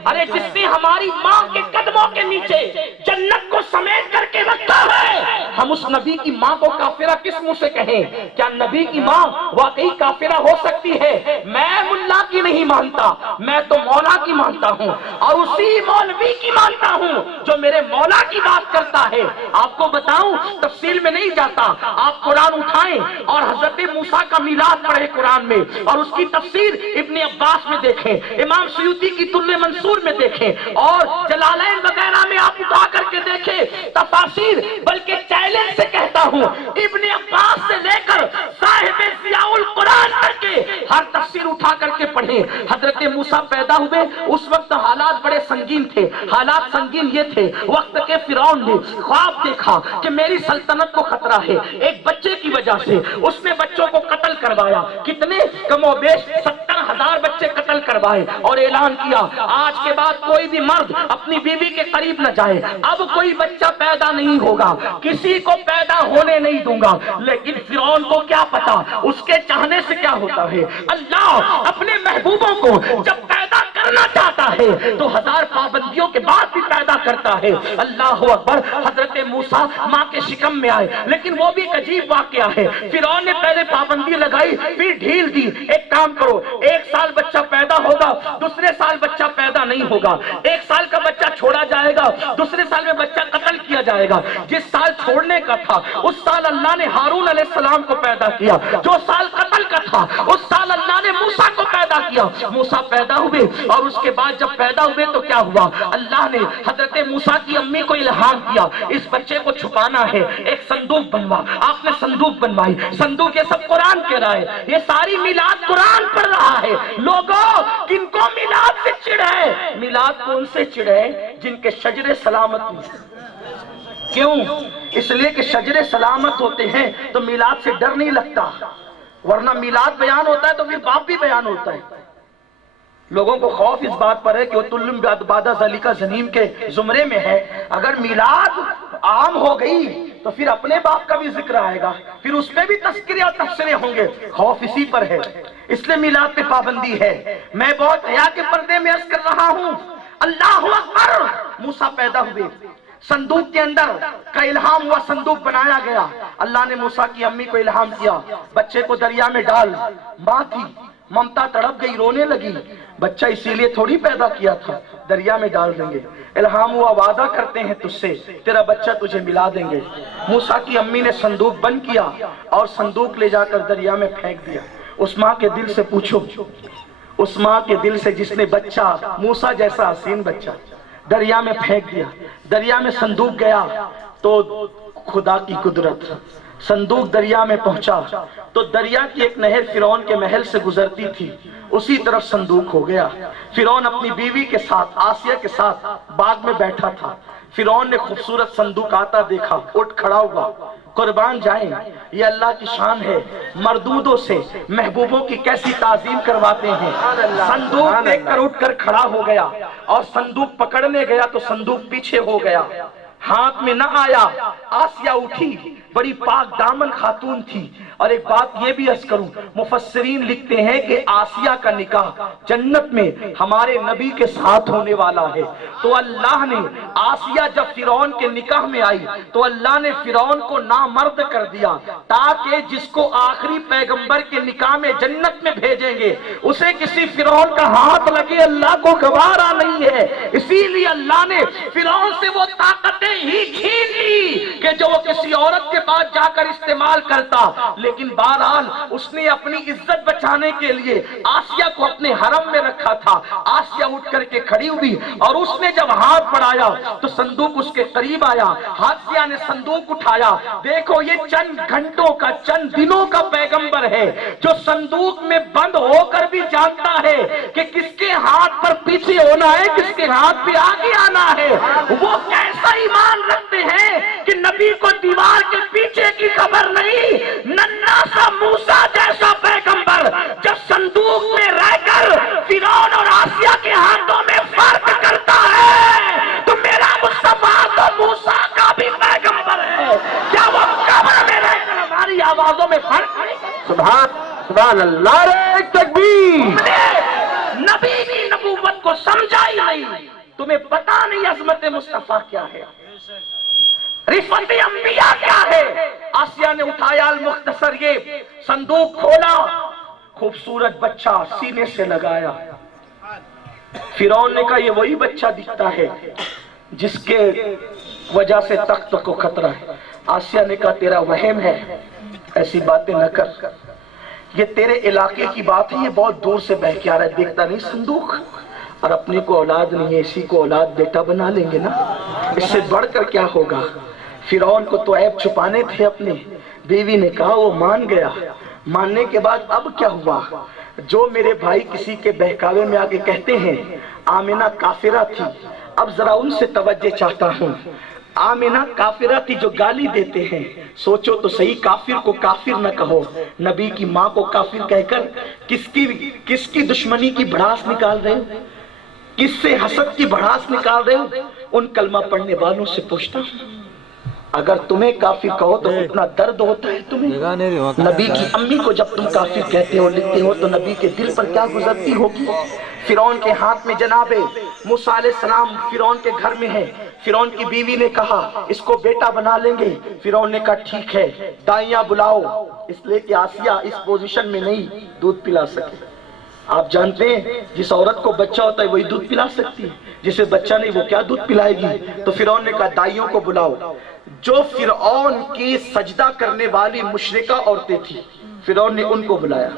ارے جس نے ہماری ماں کے قدموں کے نیچے جنت کو سمیٹ کر کے رکھا ہے، ہم اس نبی کی ماں کو کافرہ کس منہ سے کہیں؟ کیا نبی کی ماں واقعی کافرہ ہو سکتی ہے؟ میں ملا کی نہیں مانتا، میں تو مولا کی مانتا ہوں، اور اسی مولوی کی مانتا ہوں جو میرے مولا کی بات کرتا ہے۔ آپ کو بتاؤں، تفصیل میں نہیں جاتا، آپ قرآن اٹھائیں اور حضرت موسیٰ کا میلاد پڑھیں قرآن میں، اور اس کی تفسیر ابن عباس میں دیکھیں، امام سیوطی کی تر منصور میں دیکھیں، اور جلالین وغیرہ میں آپ اٹھا کر کے دیکھیں تفاسیر۔ بلکہ چیلنج سے کہتا ہوں ابن عباس سے لے کر صاحب ضیاء القرآن تک کے ہر تفسیر اٹھا کر کے پڑھیں۔ حضرت موسیٰ پیدا ہوئے اس وقت حالات بڑے سنگین تھے۔ حالات سنگین یہ تھے، وقت کے فرعون نے خواب دیکھا کہ میری سلطنت کو خطرہ ہے ایک بچے کی وجہ سے۔ اس نے بچوں کو قتل کروایا، کتنے؟ کم و بیش 70,000 بچے قتل کروائے، اور اعلان کیا آج کے بعد کوئی بھی مرد اپنی بیوی کے قریب نہ جائے، اب کوئی بچہ پیدا نہیں ہوگا، کسی کو پیدا ہونے نہیں دوں گا۔ لیکن فرعون کو کیا پتا اس کے چاہنے سے کیا ہوتا ہے۔ اللہ اپنے محبوبوں کو جب پیدا کرنا چاہتا ہے تو 1000 پابندیوں کے بعد بھی پیدا کرتا ہے۔ اللہ اکبر۔ حضرت موسیٰ ماں کے شکم میں آئے، لیکن وہ بھی ایک عجیب واقعہ ہے۔ فرعون نے پہلے پابندی لگائی، پھر ڈھیل دی، ایک کام کرو، 1 سال بچہ پیدا ہوگا، دوسرے سال بچہ پیدا نہیں ہوگا. 1 سال کا بچہ چھوڑا جائے گا, دوسرے سال میں بچہ قتل کیا جائے گا. جس سال چھوڑنے کا تھا اس سال اللہ نے ہارون علیہ السلام کو پیدا کیا. جو سال قتل کا تھا اس سال اللہ نے موسیٰ کو پیدا کیا. موسیٰ پیدا ہوئے اور اس کے بعد جب پیدا ہوئے تو کیا ہوا, اللہ نے حضرت موسیٰ کی امی کو الہام کیا, اس بچے کو چھپانا ہے, ایک صندوق بنوا. آپ نے صندوق بنوائی, صندوق یہ سب قرآن کہہ رہا ہے, یہ ساری میلاد قرآن پڑھ رہا ہے. لوگوں کن کو میلاد سے چڑھ ہے؟ میلاد کو ان سے چڑھ ہے جن کے شجر سلامت نہیں. کیوں؟ اس لیے کہ شجر سلامت ہوتے ہیں تو میلاد سے ڈر نہیں لگتا, ورنہ میلاد بیان ہوتا ہے تو پھر باپ بھی بیان ہوتا ہے. لوگوں کو خوف اس بات پر ہے کہ وہ تلم بادہ ذالکہ زنیم کے زمرے میں ہے. اگر میلاد عام ہو گئی تو پھر اپنے باپ کا بھی ذکر آئے گا, پھر اس پہ بھی تذکرے اور تبصرے ہوں گے. خوف اسی پر ہے, اس لیے میلاد پہ پابندی ہے. میں بہت حیا کے پردے میں عرض کر رہا ہوں. اللہ اکبر. موسیٰ پیدا ہوئے, صندوق کے اندر کا الہام ہوا, صندوق بنایا گیا. اللہ نے موسیٰ کی امی کو الہام کیا, بچے کو دریا میں ڈال. ماں تھی, ممتا تڑپ گئی, رونے لگی. بچہ اسی لیے تھوڑی پیدا کیا تھا, دریا میں ڈال دیں گے. الہام ہوا, وعدہ کرتے ہیں تجھ سے, تیرا بچہ تجھے ملا دیں گے. موسیٰ کی امی نے صندوق بند کیا اور صندوق لے جا کر دریا میں پھینک دیا. اس ماں کے دل سے پوچھو, اس ماں کے دل سے جس نے بچہ موسیٰ جیسا حسین بچہ دریا میں پھینک دیا, دریا میں صندوق گیا تو خدا کی قدرت, صندوق دریا میں پہنچا تو دریا کی ایک نہر فرعون کے محل سے گزرتی تھی, اسی طرف صندوق ہو گیا. فرعون اپنی بیوی کے ساتھ, آسیہ کے ساتھ باغ میں بیٹھا تھا. فرعون نے خوبصورت صندوق آتا دیکھا, اٹھ کھڑا ہوا. قربان جائیں, یہ اللہ کی شان ہے, مردودوں سے محبوبوں کی کیسی تعظیم کرواتے ہیں. صندوق دیکھ کر اٹھ کر کھڑا ہو گیا اور صندوق پکڑنے گیا تو صندوق پیچھے ہو گیا, ہاتھ میں نہ آیا. آسیہ اٹھی, بڑی پاک دامن خاتون تھی. اور ایک بات یہ بھی عرض کروں, مفسرین لکھتے ہیں کہ آسیہ کا نکاح جنت میں ہمارے نبی کے ساتھ ہونے والا ہے. تو اللہ نے آسیہ جب فرعون کے نکاح میں آئی تو اللہ نے فرعون کو نامرد کر دیا, تاکہ جس کو آخری پیغمبر کے نکاح میں جنت میں بھیجیں گے اسے کسی فرعون کا ہاتھ لگے اللہ کو گوارا نہیں ہے. اسی لیے اللہ نے فرعون سے وہ طاقتیں ہی چھین لی کہ جو وہ کسی عورت کے پاس جا کر استعمال کرتا. لیکن بہرحال اس نے اپنی عزت بچانے کے لیے آسیہ کو اپنے حرم میں رکھا تھا. آسیہ اٹھ کر کے کھڑی ہوئی اور اس نے جب ہاتھ بڑھایا تو صندوق اس کے قریب آیا. آسیہ نے صندوق اٹھایا. دیکھو یہ چند گھنٹوں کا, چند دنوں کا پیغمبر ہے جو صندوق میں بند ہو کر بھی جانتا ہے کہ کس کے ہاتھ پر پیچھے ہونا ہے, کس کے ہاتھ پہ آگے آنا ہے. وہ کیسا ایمان رکھتے ہیں کہ نبی کو دیوار کے پیچھے کی خبر نہیں. ننھا سا موسیٰ جیسا پیغمبر جب صندوق میں رہ کر فرعون اور آسیہ کے ہاتھوں میں فرق کرتا ہے تو میرا مصطفیٰ تو موسیٰ کا بھی پیغمبر ہے. کیا وہ قبر میں رہ کر ہماری آوازوں میں فرق نہیں؟ سبحان اللہ, رے تکبیر. نبی کی نبوت کو سمجھا ہی نہیں, تمہیں پتا نہیں عظمت مصطفیٰ کیا ہے, رفعت انبیاء کیا ہے. آسیہ نے اٹھایا المختصر یہ صندوق کھولا, خوبصورت بچہ سینے سے لگایا. فرعون نے کہا یہ وہی بچہ دکھتا ہے جس کے وجہ سے تخت کو خطرہ ہے. آسیہ نے کہا تیرا وہم ہے, ایسی باتیں نہ کر, یہ تیرے علاقے کی بات ہے, یہ بہت دور سے بہ کے آ رہا ہے, دیکھتا نہیں صندوق, اور اپنے کو اولاد نہیں ہے, اسی کو اولاد بیٹا بنا لیں گے نا, اس سے بڑھ کر کیا ہوگا. فرعون کو تو عیب چھپانے تھے اپنے. بیوی نے کہا, وہ مان گیا. ماننے کے بعد اب کیا ہوا, جو میرے بھائی کسی کے بہکاوے میں آگے کہتے ہیں آمنہ کافرہ تھی, اب ذرا ان سے توجہ چاہتا ہوں. آمنہ کافرہ تھی جو گالی دیتے ہیں, سوچو تو صحیح, کافر کو کافر نہ کہو, نبی کی ماں کو کافر کہہ کر کس کی دشمنی کی بھڑاس نکال رہے ہو, کس سے حسد کی بھڑاس نکال رہے ہو. ان کلمہ پڑھنے والوں سے پوچھتا ہوں, اگر تمہیں کافر کہو تو اتنا درد ہوتا ہے تمہیں, نبی کی امی کو جب تم کافر کہتے ہو, لکھتے ہو, تو نبی کے دل پر کیا گزرتی ہوگی. فرعون کے ہاتھ میں جناب موسیٰ علیہ السلام فرعون کے گھر میں ہے. فرعون کی بیوی نے کہا اس کو بیٹا بنا لیں گے. فرعون نے کہا ٹھیک ہے, دائیاں بلاؤ, اس لیے کہ آسیہ اس پوزیشن میں نہیں دودھ پلا سکے. آپ جانتے ہیں جس عورت کو بچہ ہوتا ہے وہی دودھ پلا سکتی ہے، جسے بچہ نہیں وہ کیا دودھ پلائے گی؟ تو فرعون نے کہا دائیوں کو بلاؤ۔ جو فرعون کی سجدہ کرنے والی مشرکہ عورتیں تھیں، فرعون نے ان کو بلایا۔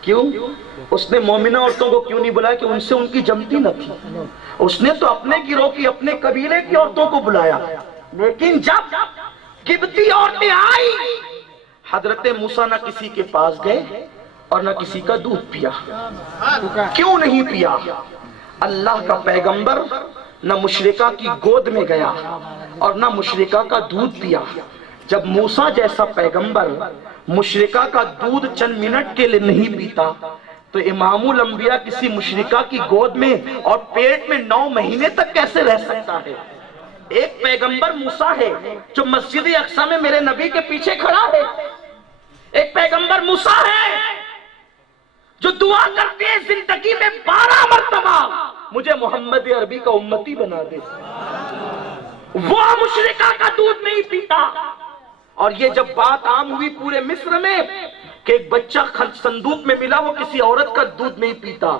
کیوں؟ اس نے مومنہ عورتوں کو کیوں نہیں بلایا کہ ان سے ان کی جمتی نہ تھی؟ اس نے تو اپنے گروہ کی، اپنے قبیلے کی عورتوں کو بلایا۔ لیکن جب قبطی عورتیں آئی، حضرت موسیٰ نہ کسی کے پاس گئے اور نہ کسی کا دودھ پیا۔ کیوں نہیں پیا؟ اللہ کا پیغمبر نہ مشرکہ کی گود میں گیا اور نہ مشرکہ کا دودھ پیا۔ جب موسیٰ جیسا پیغمبر مشرکہ کا دودھ چند منٹ کے لیے نہیں پیتا تو امام الانبیاء کسی مشرکہ کی گود میں اور پیٹ میں 9 مہینے تک کیسے رہ سکتا ہے؟ ایک پیغمبر موسیٰ ہے جو مسجد اقصی میں میرے نبی کے پیچھے کھڑا ہے۔ ایک پیغمبر موسیٰ ہے جو دعا کرتے ہیں زندگی میں 12 مرتبہ مجھے محمد عربی کا امتی بنا دے۔ وہ مشرکہ کا دودھ نہیں پیتا۔ اور یہ جب بات عام ہوئی پورے مصر میں کہ ایک بچہ صندوق میں ملا وہ کسی عورت کا دودھ نہیں پیتا،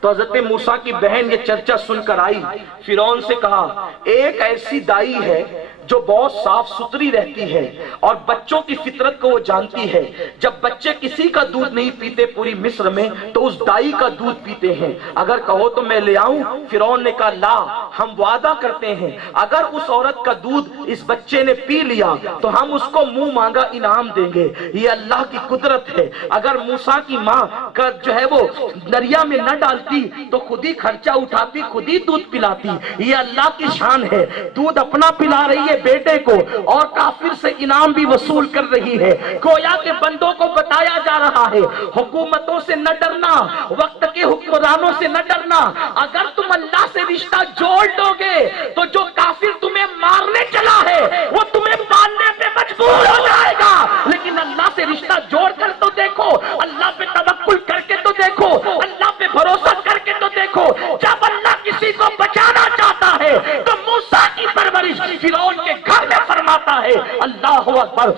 تو حضرت موسیٰ کی بہن یہ چرچا سن کر آئی، فرعون سے کہا ایک ایسی دائی ہے جو بہت صاف ستھری رہتی ہے اور بچوں کی فطرت کو وہ جانتی ہے، جب بچے کسی کا دودھ نہیں پیتے پوری مصر میں تو اس دائی کا دودھ پیتے ہیں، اگر کہو تو میں لے آؤں۔ فرعون نے کہا لا، ہم وعدہ کرتے ہیں اگر اس عورت کا دودھ اس بچے نے پی لیا تو ہم اس کو منہ مانگا انعام دیں گے۔ یہ اللہ کی قدرت ہے، اگر موسیٰ کی ماں کا جو ہے وہ دریا میں نہ ڈالتی تو خود ہی خرچہ اٹھاتی، خود ہی دودھ پلاتی۔ یہ اللہ کی شان ہے، دودھ اپنا پلا رہی ہے بیٹے کو اور کافر سے انعام بھی وصول کر رہی ہے۔ گویا کہ بندوں کو بتایا جا رہا ہے حکومتوں سے نہ ڈرنا، وقت کے حکمرانوں سے نہ ڈرنا۔ اگر تم اللہ سے رشتہ جوڑ دو گے تو جو کافر تمہیں مارنے چلا ہے وہ تمہیں مارنے پہ مجبور ہو جائے گا، لیکن اللہ سے رشتہ جوڑ کر تو دیکھو، اللہ پہ توکل کر کے تو دیکھو، اللہ پہ بھروسہ کر کے تو دیکھو۔ جب اللہ کسی کو بچانا چاہتا ہے تو موسیٰ کی پرورش فرعون کے گھر میں فرماتا ہے۔ اللہ اکبر۔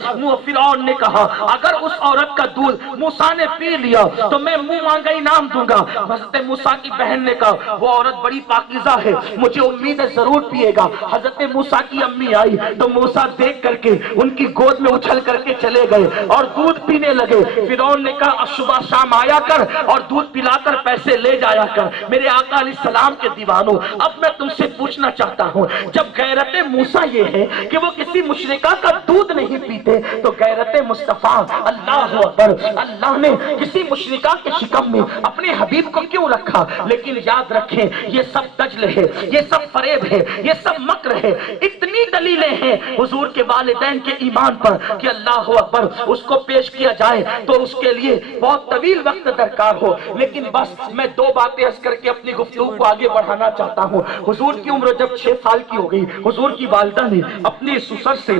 فرعون نے کہا اگر اس عورت کا دودھ موسیٰ نے پی لیا تو میں منہ مانگا انعام دوں گا۔ حضرت موسیٰ کی بہن نے کہا وہ عورت بڑی پاکیزہ ہے، مجھے امید ہے ضرور پیے گا۔ حضرت موسیٰ کی امی آئی تو موسیٰ دیکھ کر کے ان کی گود میں اچھل کر کے چلے گئے اور دودھ پینے لگے۔ فرعون نے کہا صبح شام آیا کر اور دودھ پلا کر پیسے لے جایا کر۔ میرے آقا علیہ السلام کے دیوانوں، اب میں تم سے پوچھنا چاہتا ہوں، جب غیرت موسیٰ یہ ہے کہ وہ کسی مشرکہ کا دودھ نہیں پیتے تو غیرت مصطفیٰ اللہ اکبر، اللہ نے کسی مشرکہ کے شکم میں اپنے حبیب کو کیوں رکھا؟ لیکن یاد رکھیں یہ سب دجل ہے، یہ سب فریب ہے، یہ سب مکر ہے۔ اتنی دلیلیں ہیں حضور کے والدین کے ایمان پر کہ اللہ اکبر اس کو پیش کیا جائے تو اس کے لیے بہت طویل وقت درکار ہو، لیکن بس میں 2 باتیں عرض کر کے اپنی گفتگو کو آگے بڑھانا چاہتا ہوں۔ حضور کی عمر جب 6 سال کی ہو گئی، حضور کی والدہ نے اپنے سسر سے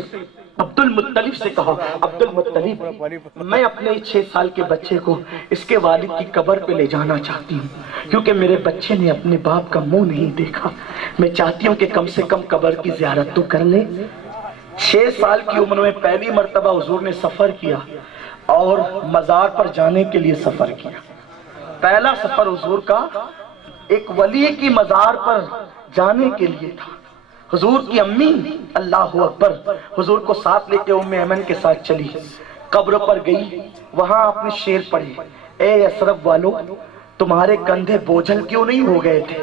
عبد المطلب سے کہا عبد المطلب میں اپنے 6 سال کے بچے کو اس کے والد کی قبر پہ لے جانا چاہتی ہوں، کیونکہ میرے بچے نے اپنے باپ کا منہ نہیں دیکھا، میں چاہتی ہوں کہ کم سے کم قبر کی زیارت تو کر لیں۔ 6 سال کی عمر میں پہلی مرتبہ حضور نے سفر کیا اور مزار پر جانے کے لیے سفر کیا۔ پہلا سفر حضور کا ایک ولی کی مزار پر جانے کے لیے تھا۔ حضور کی امی اللہ اکبر حضور کو ساتھ لے کے ام ایمن کے ساتھ چلی، قبر پر گئی، وہاں اپنے شعر پڑھے، اے یثرب والو تمہارے کندھے بوجھل کیوں نہیں ہو گئے تھے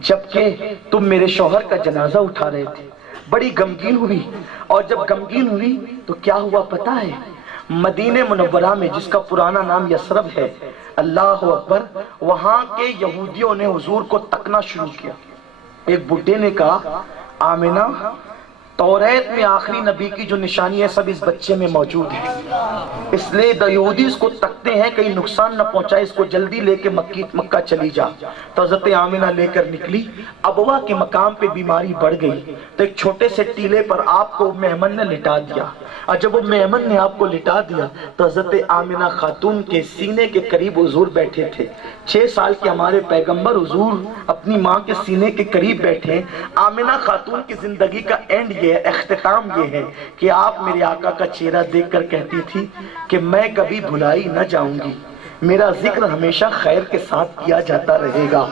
جبکہ تم میرے شوہر کا جنازہ اٹھا رہے تھے۔ بڑی غمگین ہوئی، اور جب غمگین ہوئی تو کیا ہوا پتہ ہے؟ مدینہ منورہ میں جس کا پرانا نام یثرب ہے، اللہ اکبر، وہاں کے یہودیوں نے حضور کو تکنا شروع کیا۔ ایک بڈھے نے کہا آمینہ توریت میں آخری نبی کی جو نشانی ہے سب اس بچے میں موجود ہے، اس لیے یہودی اس کو تکتے ہیں کہیں نقصان نہ پہنچائے، اس کو جلدی لے کے مکہ چلی جا۔ تو حضرت آمینہ لے کر نکلی، ابوا کے مقام پہ بیماری بڑھ گئی تو ایک چھوٹے سے ٹیلے پر آپ کو ام ایمن نے لٹا دیا، اور جب ام ایمن نے آپ کو لٹا دیا تو حضرت آمینہ خاتون کے سینے کے قریب حضور بیٹھے تھے۔ 6 سال کے ہمارے پیغمبر حضور اپنی ماں کے سینے کے قریب بیٹھے۔ آمینہ خاتون کی زندگی کا اینڈ یہ ہے، اختتام یہ ہے کہ آپ میرے آقا کا چہرہ دیکھ کر کہتی تھی کہ میں کبھی بھلائی نہ جاؤں گی، میرا ذکر ہمیشہ خیر کے ساتھ کیا جاتا رہے گا۔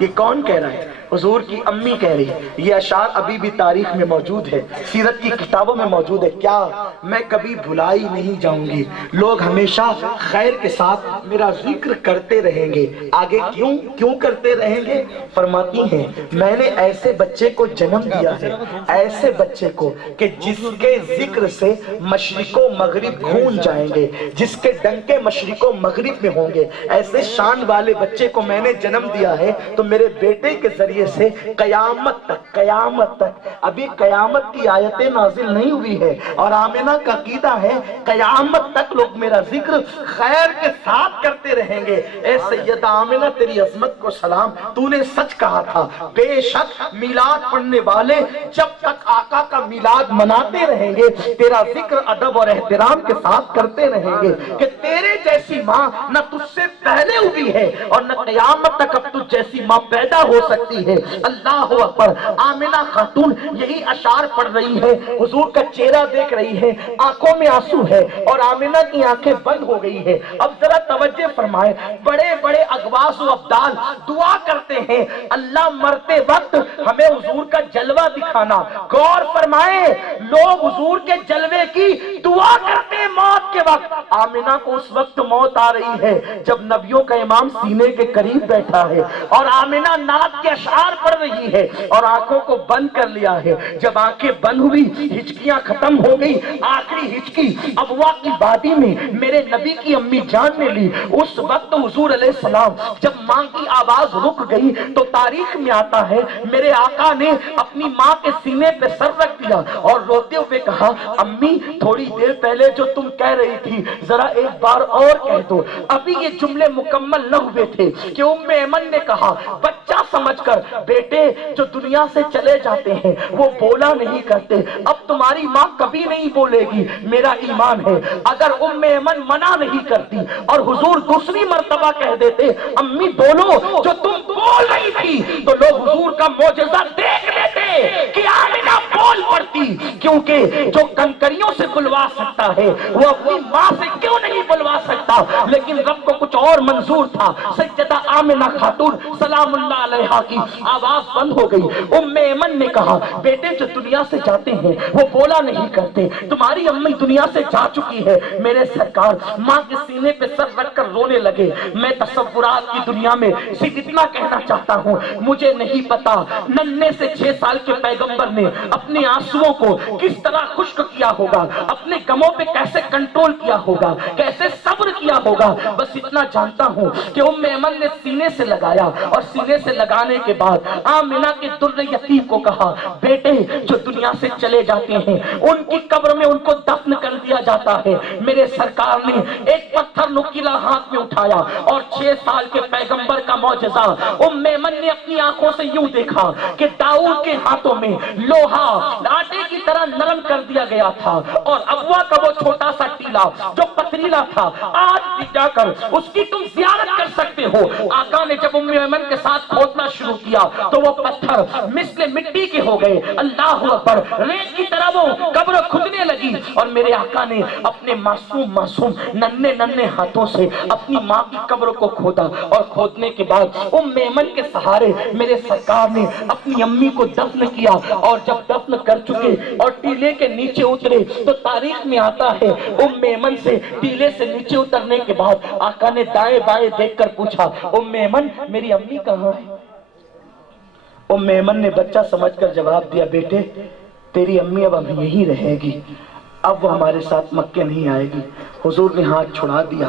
یہ کون کہہ رہا ہے؟ حضور کی امی کہہ رہی ہے۔ یہ اشعار ابھی بھی تاریخ میں موجود ہے، سیرت کی کتابوں میں موجود ہے۔ کیا میں کبھی بھلائی نہیں جاؤں گی، لوگ ہمیشہ خیر کے ساتھ میرا ذکر کرتے رہیں گے۔ آگے کیوں کرتے رہیں گے؟ فرماتی ہیں میں نے ایسے بچے کو جنم دیا ہے، ایسے بچے کو کہ جس کے ذکر سے مشرق و مغرب گھوم جائیں گے، جس کے ڈنکے مشرق و مغرب میں ہوں گے، ایسے شان والے بچے کو میں نے جنم دیا ہے۔ تو میرے بیٹے کے ذریعے سے قیامت تک ابھی قیامت کی آیتیں نازل نہیں ہوئی ہے، اور آمنہ کا عقیدہ ہے قیامت تک لوگ میرا ذکر خیر کے ساتھ کرتے رہیں گے۔ اے سیدہ آمنہ تیری عظمت کو سلام، تو نے سچ کہا تھا، بے شک میلاد پڑھنے والے جب تک آقا کا میلاد مناتے رہیں گے تیرا ذکر ادب اور احترام کے ساتھ کرتے رہیں گے، کہ تیرے جیسی ماں نہ تجھ سے پہلے ہوئی ہے اور نہ قیامت تک اب تجھ جیسی ماں پیدا ہو سکتی ہے۔ اللہ اکبر۔ آمنہ خاتون یہی اشعار پڑھ رہی ہے، حضور کا چہرہ دیکھ رہی ہے، آنکھوں میں آنسو ہے اور آمنہ کی آنکھیں بند ہو گئی ہے۔ اب ذرا توجہ فرمائے، بڑے بڑے اغواث و ابدال دعا کرتے ہیں اللہ مرتے وقت ہمیں حضور کا جلوہ دکھانا۔ غور فرمائے، لوگ حضور کے جلوے کی دعا کرتے ہیں موت کے وقت۔ آمنہ کو اس وقت موت آ رہی ہے جب نبیوں کا امام سینے کے قریب بیٹھا ہے اور آمنہ نعت کے اشعار پڑھ رہی ہے اور آنکھوں کو بند کر لیا ہے۔ جب آنکھیں بند ہوئی، ہچکیاں ختم ہو گئی، آخری ہچکی ابوا کی وادی میں میرے نبی کی امی جان نے لی۔ اس وقت حضور علیہ السلام جب ماں کی آواز رک گئی تو تاریخ میں آتا ہے میرے آقا نے اپنی ماں کے سینے پہ سر رکھ دیا اور روتے ہوئے کہا امی تھوڑی دیر پہلے جو تم کہہ رہی تھی ذرا ایک بار اور کہہ دو۔ ابھی یہ جملے مکمل نہ ہوئے تھے کہ ام ایمن نے کہا بچہ سمجھ کر بیٹے جو دنیا سے چلے جاتے ہیں وہ بولا نہیں کرتے، اب تمہاری ماں کبھی نہیں بولے گی، میرا ایمان ہے۔ اگر ام ایمن منع نہیں کرتی اور حضور دوسری مرتبہ کہہ دیتے امی بولو جو تم بول رہی تھی، تو لوگ حضور کا معجزہ دیکھ لیتے کہ آمنہ بول پڑتی، کیونکہ جو کنکریوں سے بلوا سکتا ہے وہ اپنی ماں سے کیوں نہیں بلوا سکتا؟ لیکن رب کو کچھ اور منظور تھا۔ سیدہ آمنہ خاتون سلام اللہ علیہا کی آواز بند ہو گئی۔ ام ایمن نے کہا بیٹے جو دنیا سے جاتے ہیں وہ بولا نہیں کرتے، تمہاری امی دنیا سے جا چکی ہے۔ میرے سرکار ماں کے سینے پہ سر رکھ کر رونے لگے۔ میں تصورات کی دنیا میں صرف اتنا کہنا چاہتا ہوں، مجھے نہیں پتا ننھے سے 6 سال کے پیغمبر نے اپنے آنسوؤں کو کس طرح خشک کیا ہوگا، اپنے غموں پہ کیسے کنٹرول کیا ہوگا، کیسے صبر کیا ہوگا۔ بس اتنا جانتا ہوں کہ ام ایمن نے سینے سے لگایا اور سینے سے لگانے کے بعد آمنہ کے در یتیم کو کہا بیٹے جو دنیا سے چلے جاتے ہیں ان کی قبر میں ان کو دفن کر دیا جاتا ہے۔ میرے سرکار نے ایک پتھر نکیلا ہاتھ میں اٹھایا اور 6 سال کے پیغمبر کا معجزہ ام ایمن نے اپنی آنکھوں سے یوں دیکھا کہ داؤد کے ہاتھوں میں لوہا آٹے کی طرح نرم کر دیا گیا تھا اور ابوا کا وہ چھوٹا سا ٹیلا جو پتھریلا تھا آج بھی جا کر اس کی تم زیارت کر سکتے ہو۔ آقا نے جب ام ایمن کے ساتھ کھودنا شروع کیا تو وہ پتھر مثل مٹی کے ہو گئے۔ اللہ اکبر، ریت کی طرح وہ قبر کھدنے لگی اور میرے آقا نے اپنے معصوم ننھے ہاتھوں سے اپنی ماں کی قبر کو کھودا اور کھودنے کے بعد ام ایمن کے سہارے میرے سرکار نے اپنی امی کو دفن کیا اور جب دفن کر چکے اور ٹیلے کے نیچے اترے تو تاریخ میں آتا ہے ام ایمن سے ٹیلے سے نیچے اترنے کے بعد آقا نے دائیں بائیں دیکھ کر پوچھا ام ایمن میری امی کہاں ہے؟ ام ایمن نے بچہ سمجھ کر جواب دیا بیٹے تیری امی اب یہی رہے گی، اب وہ ہمارے ساتھ مکے نہیں آئے گی۔ حضور نے ہاتھ چھڑا دیا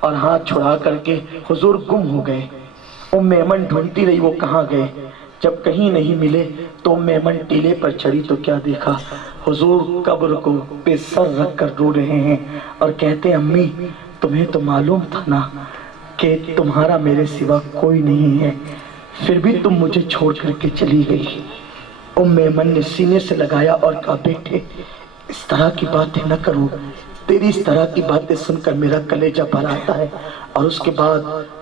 اور ہاتھ چھڑا کر کے حضور گم ہو گئے۔ ام ایمن ڈھونڈتی رہی وہ کہاں گئے، جب کہیں نہیں ملے تو ام ایمن ٹیلے پر چڑھی تو کیا دیکھا حضور قبر کو پہ سر رکھ کر رو رہے ہیں اور کہتے امی تمہیں تو معلوم تھا نا کہ تمہارا میرے سوا کوئی نہیں ہے، پھر بھی تم مجھے چھوڑ کر کے چلی گئی۔ ام ایمن نے سینے سے لگایا اور کہا بیٹے اس طرح کی باتیں نہ کرو، تیری اس طرح کی باتیں سن کر میرا کلیجہ بھر آتا ہے۔ اور اس کے بعد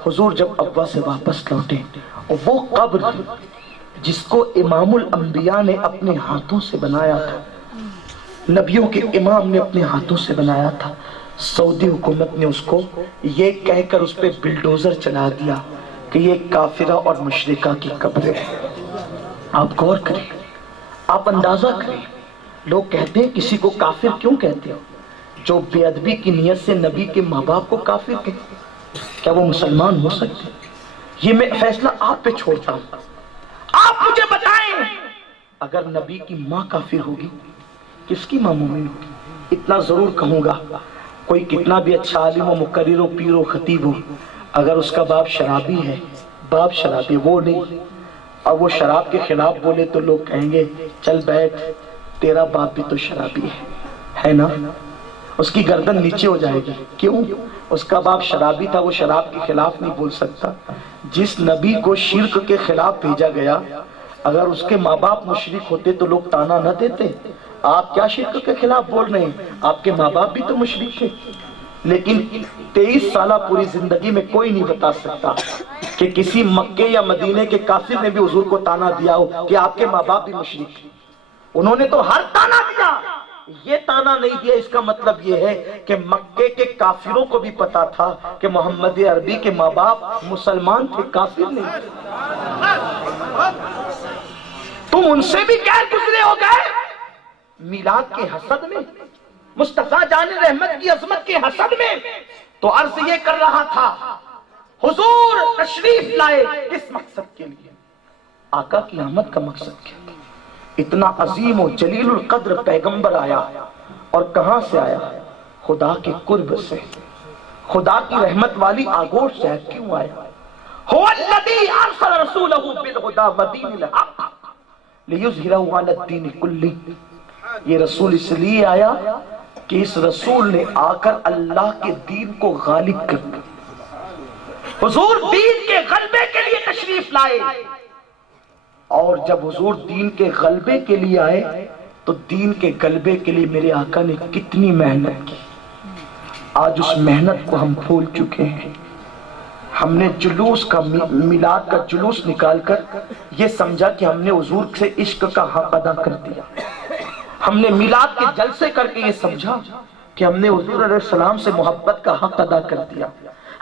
حضور جب ابوا سے واپس لوٹے وہ قبر جس کو امام الانبیاء نے اپنے ہاتھوں سے بنایا تھا، نبیوں کے امام نے اپنے ہاتھوں سے بنایا تھا، سعودی حکومت نے اس کو یہ کہہ کر اس پہ بلڈوزر چلا دیا کہ یہ کافرہ اور مشرکہ کی قبر ہے۔ آپ غور کریں، آپ اندازہ کریں، لوگ کہتے ہیں کسی کو کافر کیوں کہتے ہو؟ جو بے ادبی کی نیت سے نبی کے ماں باپ کو کافر کہتے ہیں، کیا وہ مسلمان ہو سکتے؟ یہ میں فیصلہ آپ پہ چھوڑتا ہوں۔ آپ مجھے بتائیں، اگر نبی کی ماں کافر ہوگی، کس کی ماں مومن ہوگی؟ اتنا ضرور کہوں گا، کوئی کتنا بھی اچھا عالم و مقرر و پیر و خطیب ہو، اگر اس کا باپ شرابی ہے، باپ شرابی وہ نہیں، اور وہ شراب کے خلاف بولے تو لوگ کہیں گے چل بیٹھ، تیرا باپ بھی تو شرابی ہے نا؟ اس کی گردن نیچے ہو جائے گی۔ کیوں؟ اس کا باپ شرابی تھا، وہ شراب کے خلاف نہیں بول سکتا۔ جس نبی کو شرک کے خلاف بھیجا گیا، اگر اس کے ماں باپ مشرک ہوتے تو لوگ تانا نہ دیتے؟ آپ کیا شرک کے خلاف بول رہے ہیں؟ آپ کے ماں باپ بھی تو مشرک تھے۔ لیکن 23 سالہ پوری زندگی میں کوئی نہیں بتا سکتا کہ کسی مکے یا مدینے کے کافر نے بھی حضور کو تانا دیا ہو کہ آپ کے ماں باپ بھی مشرک تھے۔ انہوں نے تو ہر تانا دیا، یہ تانا نہیں دیا۔ اس کا مطلب یہ ہے کہ مکے کے کافروں کو بھی پتا تھا کہ محمد عربی کے ماں باپ مسلمان تھے، کافر نہیں تھے۔ تم ان سے بھی غیر گزرے ہو گئے میلاد کے حسد میں، مصطفیٰ جان رحمت کی عظمت کے حسد میں۔ تو عرض یہ کر رہا تھا، حضور تشریف لائے کس مقصد کے لیے؟ آقا کی آمد کا مقصد کیا؟ اتنا عظیم و جلیل القدر پیغمبر آیا، اور کہاں سے آیا؟ خدا کے قرب سے، خدا کی رحمت والی آغوش سے۔ کیوں آیا؟ هو الذی ارسل رسولہ بالہدی ودین الحق لیظہرہ علی الدین کلہ۔ یہ رسول اس لیے آیا کہ اس رسول نے آ کر اللہ کے دین کو غالب کر دیا۔ حضور دین کے غلبے کے لیے تشریف لائے، اور جب حضور دین کے غلبے کے لیے آئے تو دین کے غلبے کے لیے میرے آقا نے کتنی محنت کی۔ آج اس محنت کو ہم بھول چکے ہیں۔ ہم نے جلوس کا، میلاد کا جلوس نکال کر یہ سمجھا کہ ہم نے حضور سے عشق کا حق ادا کر دیا۔ ہم نے میلاد کے جلسے کر کے یہ سمجھا کہ ہم نے حضور علیہ السلام سے محبت کا حق ادا کر دیا۔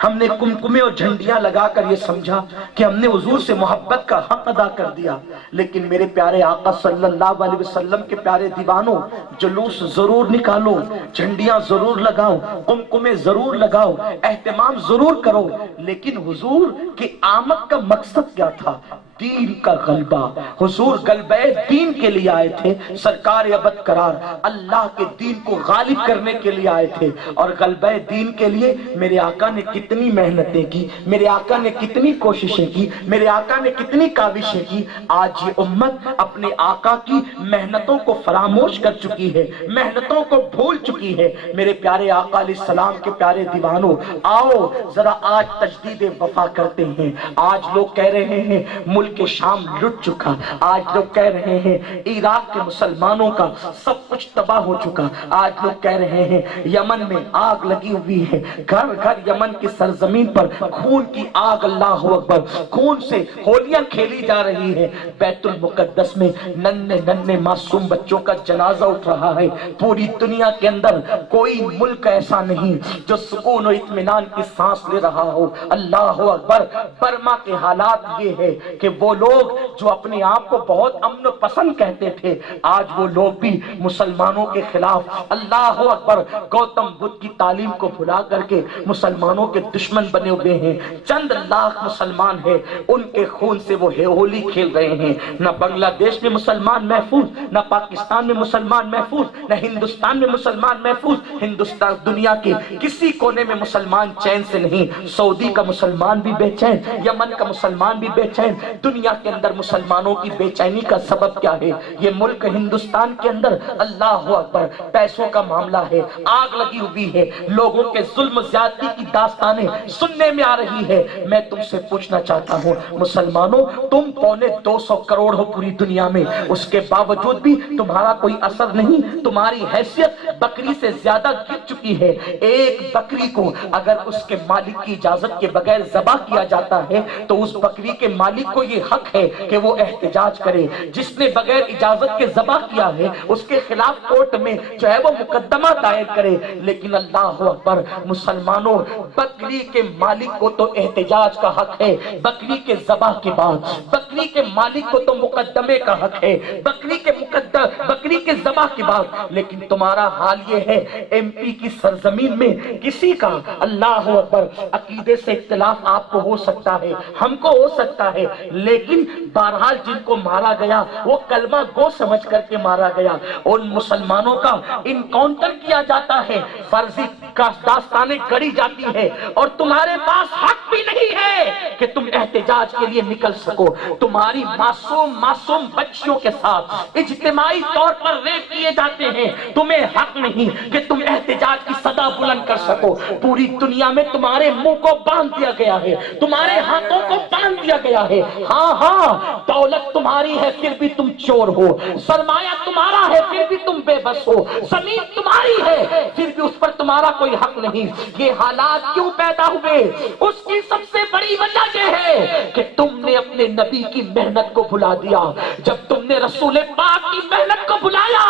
ہم نے کمکمے اور جھنڈیاں لگا کر یہ سمجھا کہ ہم نے حضور سے محبت کا حق ادا کر دیا۔ لیکن میرے پیارے آقا صلی اللہ علیہ وسلم کے پیارے دیوانوں، جلوس ضرور نکالو، جھنڈیاں ضرور لگاؤ، کمکمے ضرور لگاؤ، اہتمام ضرور کرو، لیکن حضور کی آمد کا مقصد کیا تھا؟ دین کا غلبہ۔ حضور غلبہ دین کے لیے آئے تھے، سرکار ابد قرار اللہ کے دین کو غالب کرنے کے لیے آئے تھے۔ اور غلبہ دین کے لیے میرے آقا نے کتنی محنتیں کی، میرے آقا نے کتنی کوششیں کی، میرے آقا نے کتنی کاوشیں کی۔ آج یہ امت اپنے آقا کی محنتوں کو فراموش کر چکی ہے، محنتوں کو بھول چکی ہے۔ میرے پیارے آقا علیہ السلام کے پیارے دیوانوں، آؤ ذرا آج تجدید وفا کرتے ہیں۔ آج لوگ کہہ رہے ہیں ملک شام لٹ چکا، آج لوگ کہہ رہے ہیں عراق کے مسلمانوں کا سب کچھ تباہ ہو چکا، آج لوگ کہہ رہے ہیں یمن میں آگ لگی ہوئی ہے، گھر گھر یمن کی سرزمین پر خون کی آگ، اللہ اکبر، خون سے ہولیاں کھیلی جا رہی ہے۔ بیت المقدس میں ننھے ننھے معصوم بچوں کا جنازہ اٹھ رہا ہے۔ پوری دنیا کے اندر کوئی ملک ایسا نہیں جو سکون و اطمینان کی سانس لے رہا ہو۔ اللہ اکبر۔ برما کے حالات یہ ہے کہ وہ لوگ جو اپنے آپ کو بہت امن و پسند کہتے تھے، آج وہ لوگ بھی مسلمانوں کے خلاف، اللہ اکبر، گوتم بدھ کی تعلیم کو بھلا کر کے مسلمانوں کے دشمن بنے ہوئے ہیں۔ چند لاکھ مسلمان ہیں، ان کے خون سے وہ ہولی کھیل رہے ہیں۔ نہ بنگلہ دیش میں مسلمان محفوظ، نہ پاکستان میں مسلمان محفوظ، نہ ہندوستان میں مسلمان محفوظ۔ ہندوستان دنیا کے کسی کونے میں مسلمان چین سے نہیں۔ سعودی کا مسلمان بھی بے چین، یمن کا مسلمان بھی بے چین۔ دنیا کے اندر مسلمانوں کی بے چینی کا سبب کیا ہے؟ یہ ملک ہندوستان کے اندر، اللہ اکبر، پیسوں کا معاملہ ہے، آگ لگی ہوئی ہے، لوگوں کے ظلم زیادتی کی داستانیں سننے میں آ رہی ہے۔ میں تم سے پوچھنا چاہتا ہوں مسلمانوں، تم 250 کروڑ ہو پوری دنیا میں، اس کے باوجود بھی تمہارا کوئی اثر نہیں، تمہاری حیثیت بکری سے زیادہ گر چکی ہے. ایک بکری کو اگر اس کے مالک کی اجازت کے بغیر ذبح کیا جاتا ہے تو اس بکری کے مالک کو یہ حق ہے کہ وہ احتجاج کرے. جس نے بغیر اجازت کے ذبح کیا ہے اس کے خلاف کورٹ میں جو ہے وہ مقدمہ دائر کرے. لیکن اللہ اکبر مسلمانوں، بکری کے مالک کو تو احتجاج کا حق ہے بکری کے ذبح کے بعد، بکری کے مالک کو تو مقدمے کا حق ہے بکری کے ذبح کے بعد. لیکن تمہارا حال یہ ہے ایم پی کی سرزمین میں کسی کا اللہ اکبر عقیدے سے اختلاف آپ کو ہو سکتا ہے، ہم کو ہو سکتا ہے، لیکن بہرحال جن کو مارا گیا وہ کلمہ گو سمجھ کر کے مارا گیا. ان مسلمانوں کا انکاؤنٹر کیا جاتا ہے، فرضی داستانیں گڑی جاتی ہے، اور تمہارے پاس حق بھی نہیں ہے کہ تم احتجاج کے لیے نکل سکو. تمہاری معصوم بچیوں کے ساتھ اجتماعی طور پر ریپ کیے جاتے ہیں، تمہیں حق نہیں کہ تم احتجاج کی صدا بلند کر سکو. پوری دنیا میں تمہارے منہ کو باندھ دیا گیا ہے، تمہارے ہاتھوں کو باندھ دیا گیا ہے. ہاں دولت تمہاری ہے پھر بھی تم چور ہو، سرمایہ تمہارا ہے پھر بھی تم بے بس ہو، زمین تمہاری ہے پھر بھی اس پر تمہارا کوئی حق نہیں. یہ حالات کیوں پیدا ہوئے؟ اس کی سب سے بڑی وجہ یہ ہے کہ تم نے اپنے نبی کی محنت کو بھلا دیا. جب تم نے رسول پاک کی محنت کو بھلایا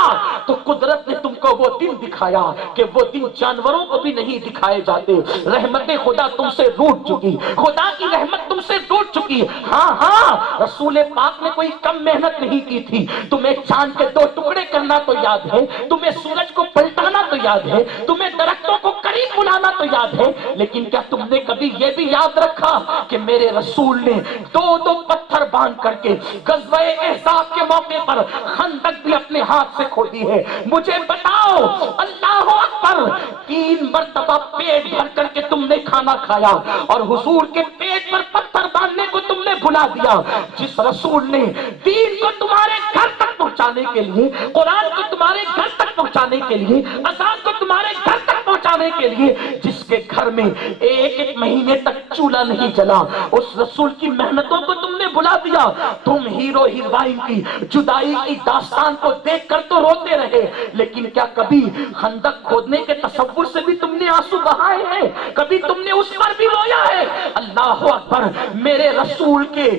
تو قدرت نے تم کو وہ دن دکھایا کہ وہ دن جانوروں کو بھی نہیں دکھائے جاتے. رحمت خدا تم سے روٹ چکی، خدا کی رحمت تم سے ٹوٹ چکی. ہاں رسول پاک نے کوئی کم محنت نہیں کی تھی. تمہیں چاند کے 2 ٹکڑے کرنا تو یاد ہے، تمہیں سورج کو پلٹانا تو یاد ہے، تمہیں درختوں کو قریب بلانا تو یاد ہے، لیکن کیا تم نے کبھی یہ بھی یاد رکھا کہ میرے رسول نے 2 پتھر باندھ کر کے غزوہ احزاب کے موقع پر خندق بھی اپنے ہاتھ سے کھودی ہے؟ مجھے بتاؤ اللہ اکبر، 3 مرتبہ پیٹ بھر کر کے تم نے کھانا کھایا اور حضور کے پیٹ پر پتھر باندھنے کو تم نے بھلا دیا. جس رسول نے دین کو تمہارے گھر تک پہنچانے کے لیے، قرآن کو تمہارے گھر تک پہنچانے کے لیے، اذان کو تمہارے گھر تک پہنچانے کے لیے، جس کے گھر میں ایک مہینے تک چولہا نہیں جلا، اس رسول کی محنتوں کو تم نے بھلا دیا. تم ہیرو ہیروئن کی جدائی کی داستان کو دیکھ کر تو روتے رہے، لیکن کیا کبھی خندق کھودنے کے تصور سے بھی تم نے آنسو بہائے ہیں؟ کبھی تم نے اس پر بھی رویا ہے؟ اللہ اکبر، میرے رسول کے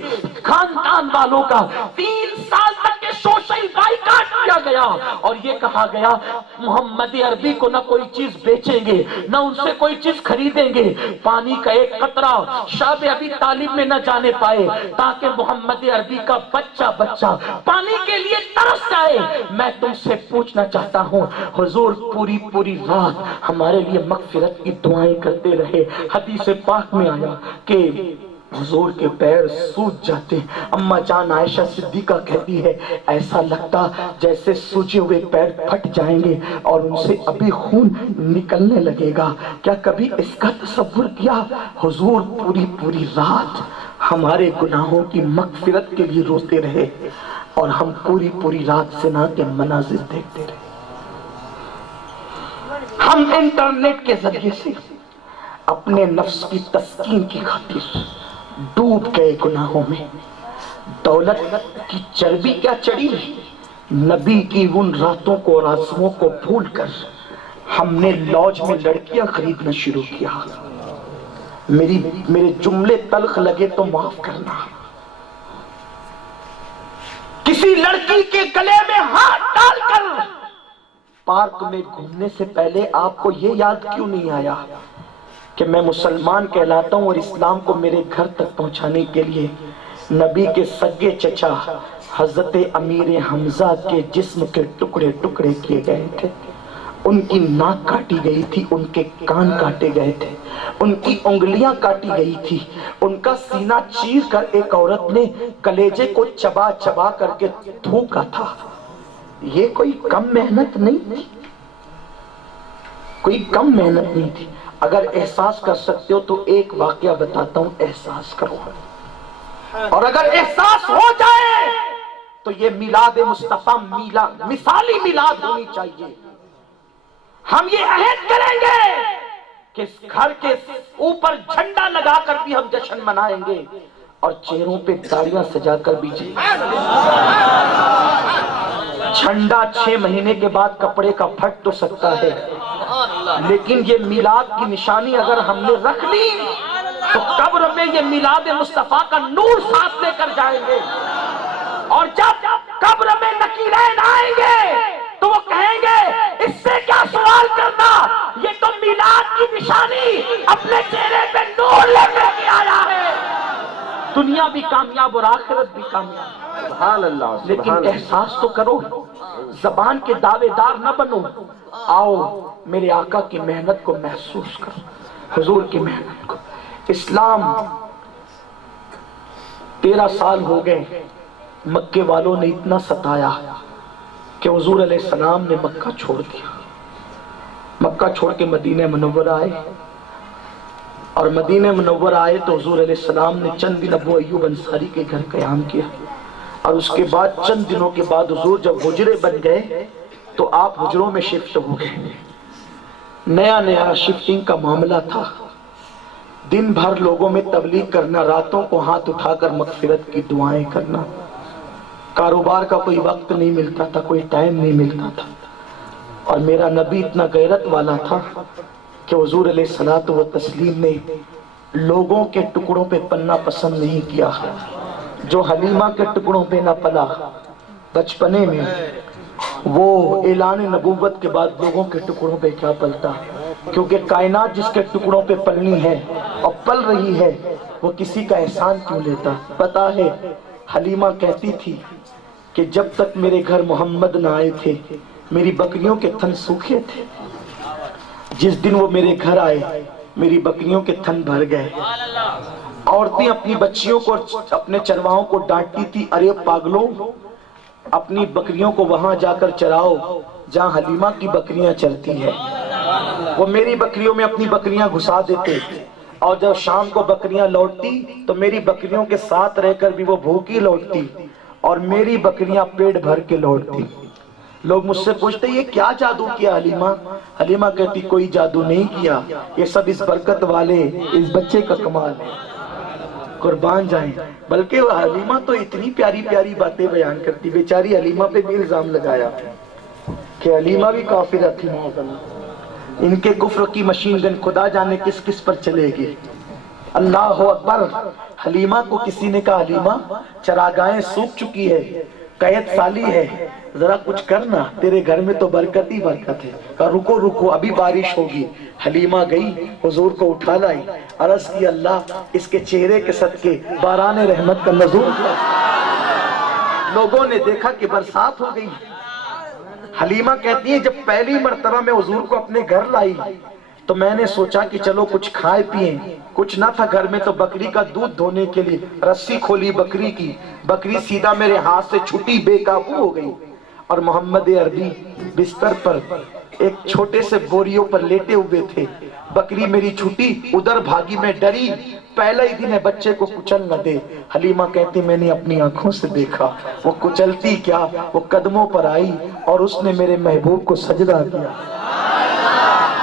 خاندان والوں کا 3 سال تک کے سوشل بائیکاٹ کیا گیا اور یہ کہا گیا محمد عربی کو نہ کوئی چیز بیچیں گے، نہ ان سے کوئی چیز خریدیں گے. پانی کا ایک قطرہ شاب ابی طالب میں نہ جانے پائے تاکہ محمد عربی کا بچہ پانی کے لیے ترس جائے. میں تم سے پوچھنا چاہتا ہوں، حضور پوری رات ہمارے لیے مغفرت کی دعائیں کرتے رہے. حدیث پاک میں آیا کہ حضور کے پیر سوج جاتے. اما جان عائشہ صدیقہ کہتی ہے ایسا لگتا جیسے سوجے ہوئے پیر پھٹ جائیں گے اور ان سے ابھی خون نکلنے لگے گا. کیا کبھی اس کا تصور کیا؟ حضور پوری رات ہمارے گناہوں کی مغفرت کے لیے روتے رہے اور ہم پوری رات زنا کے مناظر دیکھتے رہے. ہم انٹرنیٹ کے ذریعے سے اپنے نفس کی تسکین کی خاطر ڈوب گئے گناہوں میں. دولت کی چربی کیا چڑھی، نبی کی ان راتوں کو اور آنسوؤں کو بھول کر ہم نے لاج میں لڑکیاں خریدنا شروع کیا. میرے جملے تلخ لگے تو معاف کرنا. کسی لڑکی کے گلے میں ہاتھ ڈال کر پارک میں گھومنے سے پہلے آپ کو یہ یاد کیوں نہیں آیا کہ میں مسلمان کہلاتا ہوں اور اسلام کو میرے گھر تک پہنچانے کے لیے نبی کے سگے چچا حضرت امیر حمزہ کے جسم کے ٹکڑے کیے گئے تھے. ان کی ناک کاٹی گئی تھی، ان کے کان کاٹے گئے تھے، ان کی انگلیاں کاٹی گئی تھی، ان کا سینہ چیر کر ایک عورت نے کلیجے کو چبا کر کے تھوکا تھا. یہ کوئی کم محنت نہیں تھی، کوئی کم محنت نہیں تھی. اگر احساس کر سکتے ہو تو ایک واقعہ بتاتا ہوں، احساس کرو. اور اگر احساس ہو جائے تو یہ میلاد مصطفیٰ مثالی میلاد ہونی چاہیے. ہم یہ عہد کریں گے کہ اس گھر کے اوپر جھنڈا لگا کر بھی ہم جشن منائیں گے اور چہروں پہ داڑیاں سجا کر بھی جائیں گے. جھنڈا 6 مہینے کے بعد کپڑے کا پھٹ تو سکتا ہے، لیکن یہ میلاد کی نشانی اگر ہم نے رکھ لی تو قبر میں یہ میلاد مصطفیٰ کا نور ساتھ لے کر جائیں گے، اور جب قبر میں نکیرین آئیں گے تو وہ کہیں گے اس سے کیا سوال کرنا، یہ تو میلاد کی نشانی اپنے چہرے پہ نور لے کر کے آیا ہے۔ دنیا بھی کامیاب اور آخرت بھی کامیاب، سبحان اللہ، لیکن احساس تو کرو، زبان کے دعوے دار نہ بنو، آؤ میرے آقا کی محنت کو محسوس کرو، حضور کی محنت کو۔ اسلام 13 سال ہو گئے، مکے والوں نے اتنا ستایا کہ حضور علیہ السلام نے مکہ چھوڑ دیا، مکہ چھوڑ کے مدینہ منورہ آئے، اور مدینہ منورہ آئے تو حضور علیہ السلام نے چند دن ابو ایوب انصاری کے گھر قیام کیا، اور اس کے بعد چند دنوں کے بعد حضور جب حجرے بن گئے تو آپ حجروں میں شفٹ ہو گئے۔ نیا نیا شفٹنگ کا معاملہ تھا، دن بھر لوگوں میں تبلیغ کرنا، راتوں کو ہاتھ اٹھا کر مغفرت کی دعائیں کرنا، کاروبار کا کوئی وقت نہیں ملتا تھا، کوئی ٹائم نہیں ملتا تھا، اور میرا نبی اتنا غیرت والا تھا کہ حضور علیہ الصلوۃ والتسلیم نے لوگوں کے ٹکڑوں پہ پلنا پسند نہیں کیا۔ جو حلیمہ کے ٹکڑوں پہ نہ پلا بچپنے میں، وہ اعلان نبوت کے بعد لوگوں کے ٹکڑوں پہ کیا پلتا، کیونکہ کائنات جس کے ٹکڑوں پہ پلنی ہے اور پل رہی ہے وہ کسی کا احسان کیوں لیتا۔ پتا ہے حلیمہ کہتی تھی کہ جب تک میرے گھر محمد نہ آئے تھے میری بکریوں کے تھن سوکھے تھے، جس دن وہ میرے گھر آئے میری بکریوں کے تھن بھر گئے۔ عورتیں اپنی بچیوں کو اپنے چرواہوں کو ڈانٹتی تھی، ارے پاگلوں اپنی بکریوں کو وہاں جا کر چراؤ جہاں حلیمہ کی بکریاں چرتی ہیں۔ وہ میری بکریوں میں اپنی بکریاں گھسا دیتے، اور جب شام کو بکریاں لوٹتی تو میری بکریوں کے ساتھ رہ کر بھی وہ بھوکی لوٹتی، اور میری بکریاں پیٹ بھر کے لوٹتی۔ لوگ مجھ سے پوچھتے یہ کیا جادو کیا حلیمہ؟ حلیمہ کہتی کوئی جادو نہیں کیا، یہ سب اس برکت والے اس بچے کا کمال ہے، قربان جائیں۔ بلکہ وہ حلیمہ تو اتنی پیاری پیاری باتیں بیان کرتی، بیچاری حلیمہ پہ بھی الزام لگایا کہ حلیمہ بھی کافرہ تھی، ان کے کفر کی مشین گن خدا جانے کس کس پر چلے گی۔ اللہ اکبر۔ حلیمہ کو کسی نے کہا حلیمہ چراگاہیں سوکھ چکی ہے، قید سالی ہے، ذرا کچھ کرنا، تیرے گھر میں تو برکت ہی برکت ہے۔ کہا رکو رکو ابھی بارش ہوگی۔ حلیمہ گئی حضور کو اٹھا لائی، عرض کی اللہ اس کے چہرے کے صدقے باران رحمت کا نزول ہوا۔ لوگوں نے دیکھا کہ برسات ہو گئی۔ حلیمہ کہتی ہے جب پہلی مرتبہ میں حضور کو اپنے گھر لائی تو میں نے سوچا کہ چلو کچھ کھائے پیئیں، کچھ نہ تھا گھر میں، تو بکری کا دودھ دھونے کے لیے رسی کھولی بکری کی، بکری سیدھا میرے ہاتھ سے چھٹی، بے قابو ہو گئی، اور محمد عربی بستر پر ایک چھوٹے سے بوریوں پر لیٹے ہوئے تھے۔ بکری میری چھٹی، ادھر بھاگی، میں ڈری، پہلا ہی دن ہے بچے کو کچل نہ دے۔ حلیمہ کہتی میں نے اپنی آنکھوں سے دیکھا، وہ کچلتی کیا، وہ قدموں پر آئی اور اس نے میرے محبوب کو سجدہ کیا۔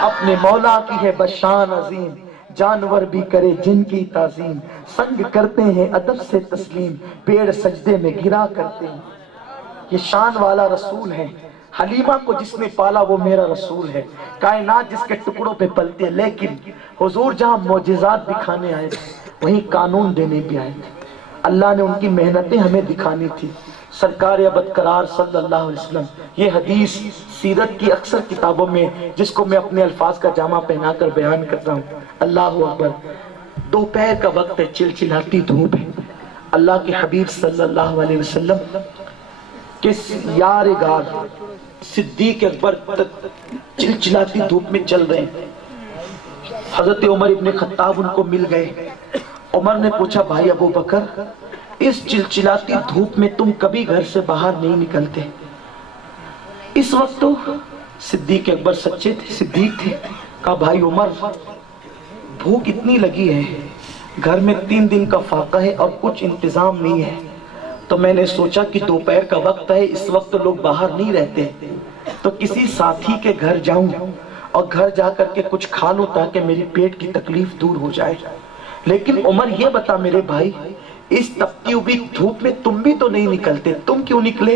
اپنے مولا کی ہے بشان عظیم، جانور بھی کرے جن کی تعظیم، سنگ کرتے ہیں ادب سے تسلیم، پیڑ سجدے میں گرا کرتے ہیں۔ یہ شان والا رسول ہے۔ حلیمہ کو جس نے پالا وہ میرا رسول ہے، کائنات جس کے ٹکڑوں پہ پلتے، لیکن حضور جہاں معجزات دکھانے آئے تھے وہیں قانون دینے بھی آئے تھے۔ اللہ نے ان کی محنتیں ہمیں دکھانی تھی۔ سرکار ابدقرار صلی اللہ علیہ وسلم، یہ حدیث سیرت کی اکثر کتابوں میں جس کو میں اپنے الفاظ کا جامع پہنا کر بیان کرتا ہوں۔ اللہ اکبر۔ دوپہر کا وقت ہے، چلچلاتی دھوپ ہے، اللہ کے حبیب صلی اللہ علیہ وسلم کے یار غار صدیق اکبر چلچلاتی دھوپ میں چل رہے ہیں۔ حضرت عمر ابن خطاب ان کو مل گئے۔ عمر نے پوچھا بھائی ابو بکر اس چلچلاتی دھوپ میں تم کبھی گھر سے باہر نہیں نکلتے؟ اس وقت تو صدیق اکبر سچے تھے، صدیق تھے۔ کہا بھائی عمر بھوک اتنی لگی ہے، گھر میں 3 دن کا فاقہ ہے اور کچھ انتظام نہیں ہے، تو میں نے سوچا کہ دوپہر کا وقت ہے، اس وقت لوگ باہر نہیں رہتے، تو کسی ساتھی کے گھر جاؤں اور گھر جا کر کے کچھ کھا لوں تاکہ میری پیٹ کی تکلیف دور ہو جائے۔ لیکن عمر یہ بتا میرے بھائی اس تپتی ہوئی دھوپ میں تم بھی تو نہیں نکلتے، تم کیوں نکلے؟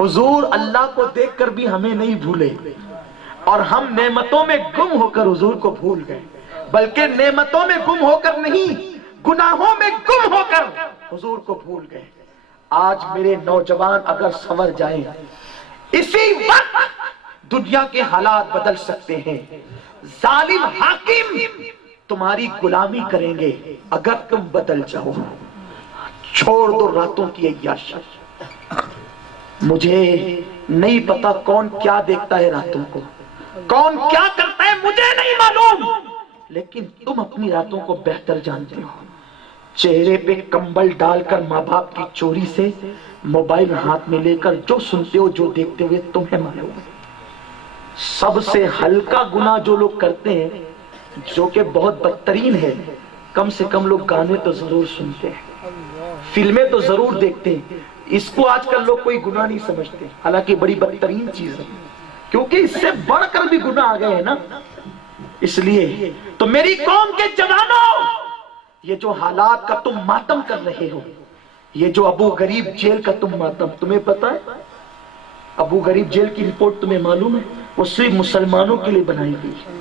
حضور اللہ کو دیکھ کر بھی ہمیں نہیں بھولے، اور ہم نعمتوں میں گم ہو کر حضور کو بھول گئے، بلکہ نعمتوں میں گم ہو کر نہیں، گناہوں میں گم ہو کر حضور کو بھول گئے۔ آج میرے نوجوان اگر سنور جائیں، اسی وقت دنیا کے حالات بدل سکتے ہیں۔ ظالم حاکم تمہاری غلامی کریں گے اگر تم بدل جاؤ۔ چھوڑ دو راتوں کی عیاشی۔ مجھے نہیں پتا کون کیا دیکھتا ہے راتوں کو، کون کیا کرتا ہے مجھے نہیں معلوم، لیکن تم اپنی راتوں کو بہتر جانتے ہو۔ چہرے پہ کمبل ڈال کر ماں باپ کی چوری سے موبائل ہاتھ میں لے کر جو سنتے ہو، جو دیکھتے ہوئے تمہیں معلوم۔ سب سے ہلکا گناہ جو لوگ کرتے ہیں، جو کہ بہت بدترین ہے، کم سے کم لوگ گانے تو ضرور سنتے ہیں، فلمیں تو ضرور دیکھتے ہیں۔ اس کو آج کل لوگ کوئی گناہ نہیں سمجھتے، حالانکہ بڑی بدترین چیز ہے، کیونکہ اس سے بڑھ کر بھی گناہ آ گئے ہیں نا۔ اس لیے تو میری قوم کے جوانوں، یہ جو حالات کا تم ماتم کر رہے ہو، یہ جو ابو غریب جیل کا تم ماتم، تمہیں پتا ہے ابو غریب جیل کی رپورٹ تمہیں معلوم ہے؟ وہ صرف مسلمانوں کے لیے بنائی گئی ہے،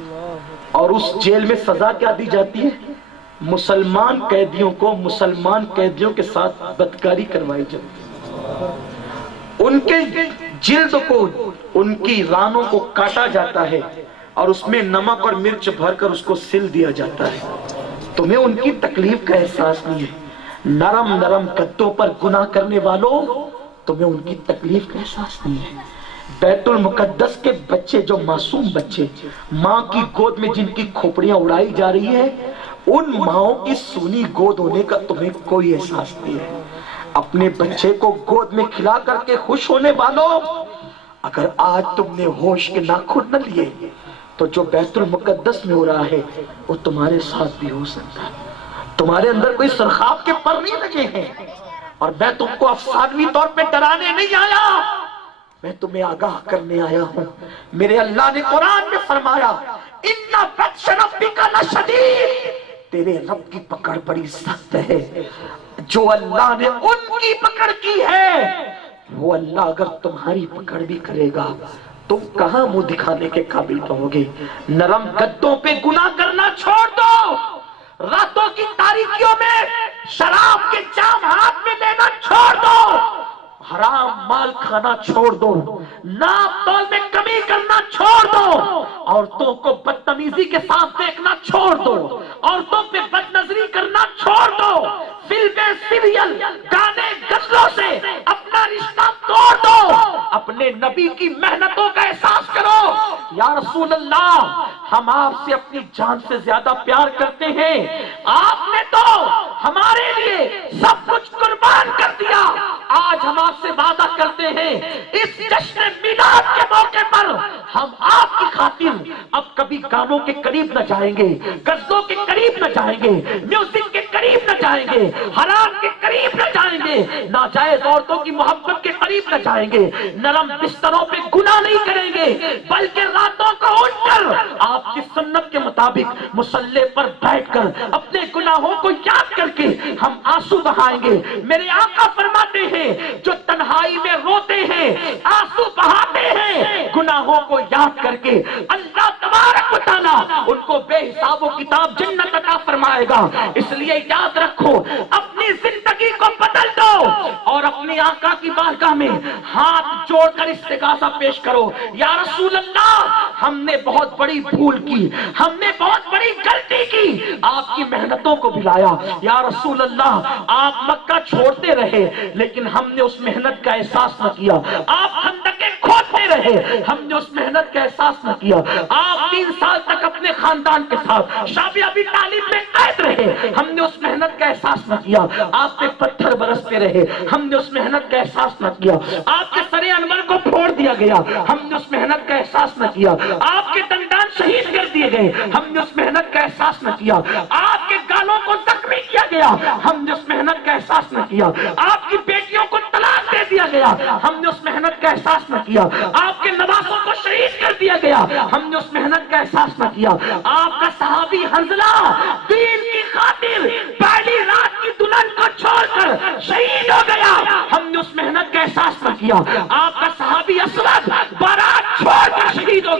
اور اس جیل میں سزا کیا دی جاتی ہے؟ مسلمان قیدیوں کو مسلمان قیدیوں کے ساتھ بدکاری کروائی جاتی ہے، ان کے جلد کو، ان کی رانوں کو کاٹا جاتا ہے، اور اس میں نمک اور مرچ بھر کر اس کو سل دیا جاتا ہے۔ تمہیں ان کی تکلیف کا احساس نہیں ہے؟ نرم نرم گدوں پر گناہ کرنے والوں، تمہیں ان کی تکلیف کا احساس نہیں ہے؟ بیت المقدس کے بچے، جو معصوم بچے، ماں کی گود میں جن کی کھوپڑیاں اڑائی جا رہی ہیں، ان ماؤں کی سونی گود ہونے کا تمہیں کوئی احساس نہیں ہے؟ اپنے بچے کو گود میں کھلا کر کے خوش ہونے والوں، اگر آج تم نے ہوش کے ناخن نہ لیے تو جو بیت المقدس میں ہو رہا ہے وہ تمہارے ساتھ بھی ہو سکتا ہے۔ تمہارے اندر کوئی سرخاب کے پر نہیں لگے ہیں، اور میں تم کو افسانوی طور پہ ڈرانے نہیں آیا، میں تمہیں آگاہ کرنے آیا ہوں۔ میرے اللہ نے قرآن میں فرمایا، اِنَّ بَطْشَ رَبِّكَ لَشَدِيدٌ، تیرے رب کی پکڑ بڑی سخت ہے۔ جو اللہ نے ان کی پکڑ کی ہے، وہ اللہ اگر تمہاری پکڑ بھی کرے گا، تم کہاں منہ دکھانے کے قابل رہو گے؟ نرم گدوں پہ گناہ کرنا چھوڑ دو، راتوں کی تاریکیوں میں شراب کے جام ہاتھ میں لینا چھوڑ دو، حرام مال کھانا چھوڑ دو، ناپ تول میں کمی کرنا چھوڑ دو، عورتوں کو بدتمیزی کے ساتھ دیکھنا چھوڑ دو، عورتوں پہ بد نظری کرنا چھوڑ دو، فلمیں، سیریل، گانے، غزلوں سے اپنا رشتہ توڑ دو، اپنے نبی کی محنتوں کا احساس کرو۔ یا رسول اللہ، ہم آپ سے اپنی جان سے زیادہ پیار کرتے ہیں، آپ نے تو ہمارے لیے سب کچھ قربان کر دیا۔ آج ہم آپ سے وعدہ کرتے ہیں، اس جشن میلاد کے موقع پر ہم آپ کی خاطر اب کبھی گانوں کے قریب نہ جائیں گے، غزلوں کے قریب نہ جائیں گے، میوزک کے قریب نہ جائیں گے، حرام کے قریب نہ جائیں گے، ناجائز عورتوں کی محبت کے قریب نہ جائیں گے، نرم بستروں پہ گناہ نہیں کریں گے، بلکہ راتوں کو اٹھ کر آپ کی سنت کے مطابق مصلی پر بیٹھ کر اپنے گناہوں کو یاد کر کے ہم آنسو بہائیں گے۔ میرے آقا فرماتے ہیں، جو تنہائی میں روتے ہیں، آنسو بہاتے ہیں، گناہوں کو یاد کر کے اللہ تبارک و تعالیٰ ان کو بے حساب و کتاب جنت عطا فرمائے گا۔ اس لیے یاد رکھو، اپنی زندگی کو بدل دو اور اپنی آقا کی بارگاہ میں ہاتھ جوڑ کر استغاثہ پیش کرو۔ یا رسول اللہ، ہم نے بہت بڑی بھول کی، ہم نے بہت بڑی غلطی کی، آپ کی محنتوں کو بلایا۔ یا رسول اللہ، آپ مکہ چھوڑتے رہے لیکن ہم نے اس محنت کا احساس نہ کیا، آپ خندقیں کھودتے رہے، ہم نے اس محنت کا احساس نہ کیا، آپ 3 سال تک اپنے خاندان کے ساتھ شاب ابی طالب میں قید رہے، ہم نے اس محنت کا احساس نہ کیا، آپ پہ پتھر برستے رہے، ہم نے اس محنت کا احساس نہ کیا، آپ کے سر انور کو پھوڑ دیا گیا، ہم نے اس محنت کا احساس نہ کیا، آپ کے دندان شہید کر دیے گئے، ہم نے اس محنت کا احساس نہ کیا، آپ کے گالوں کو زخمی کیا گیا، ہم نے اس محنت کا احساس نہ کیا، آپ کی بیٹیوں کو طلاق دے دیا گیا، ہم نے اس محنت کا احساس نہ کیا، آپ کے نواسوں کو شہید کر دیا گیا، ہم نے اس محنت کا احساس نہ کیا، آپ کا صحابی حنظلہ دین کی خاطر پہلی رات کی دلہن کو چھوڑ کر شہید ہو گیا، ہم نے اس محنت کا احساس نہ کیا، آپ کا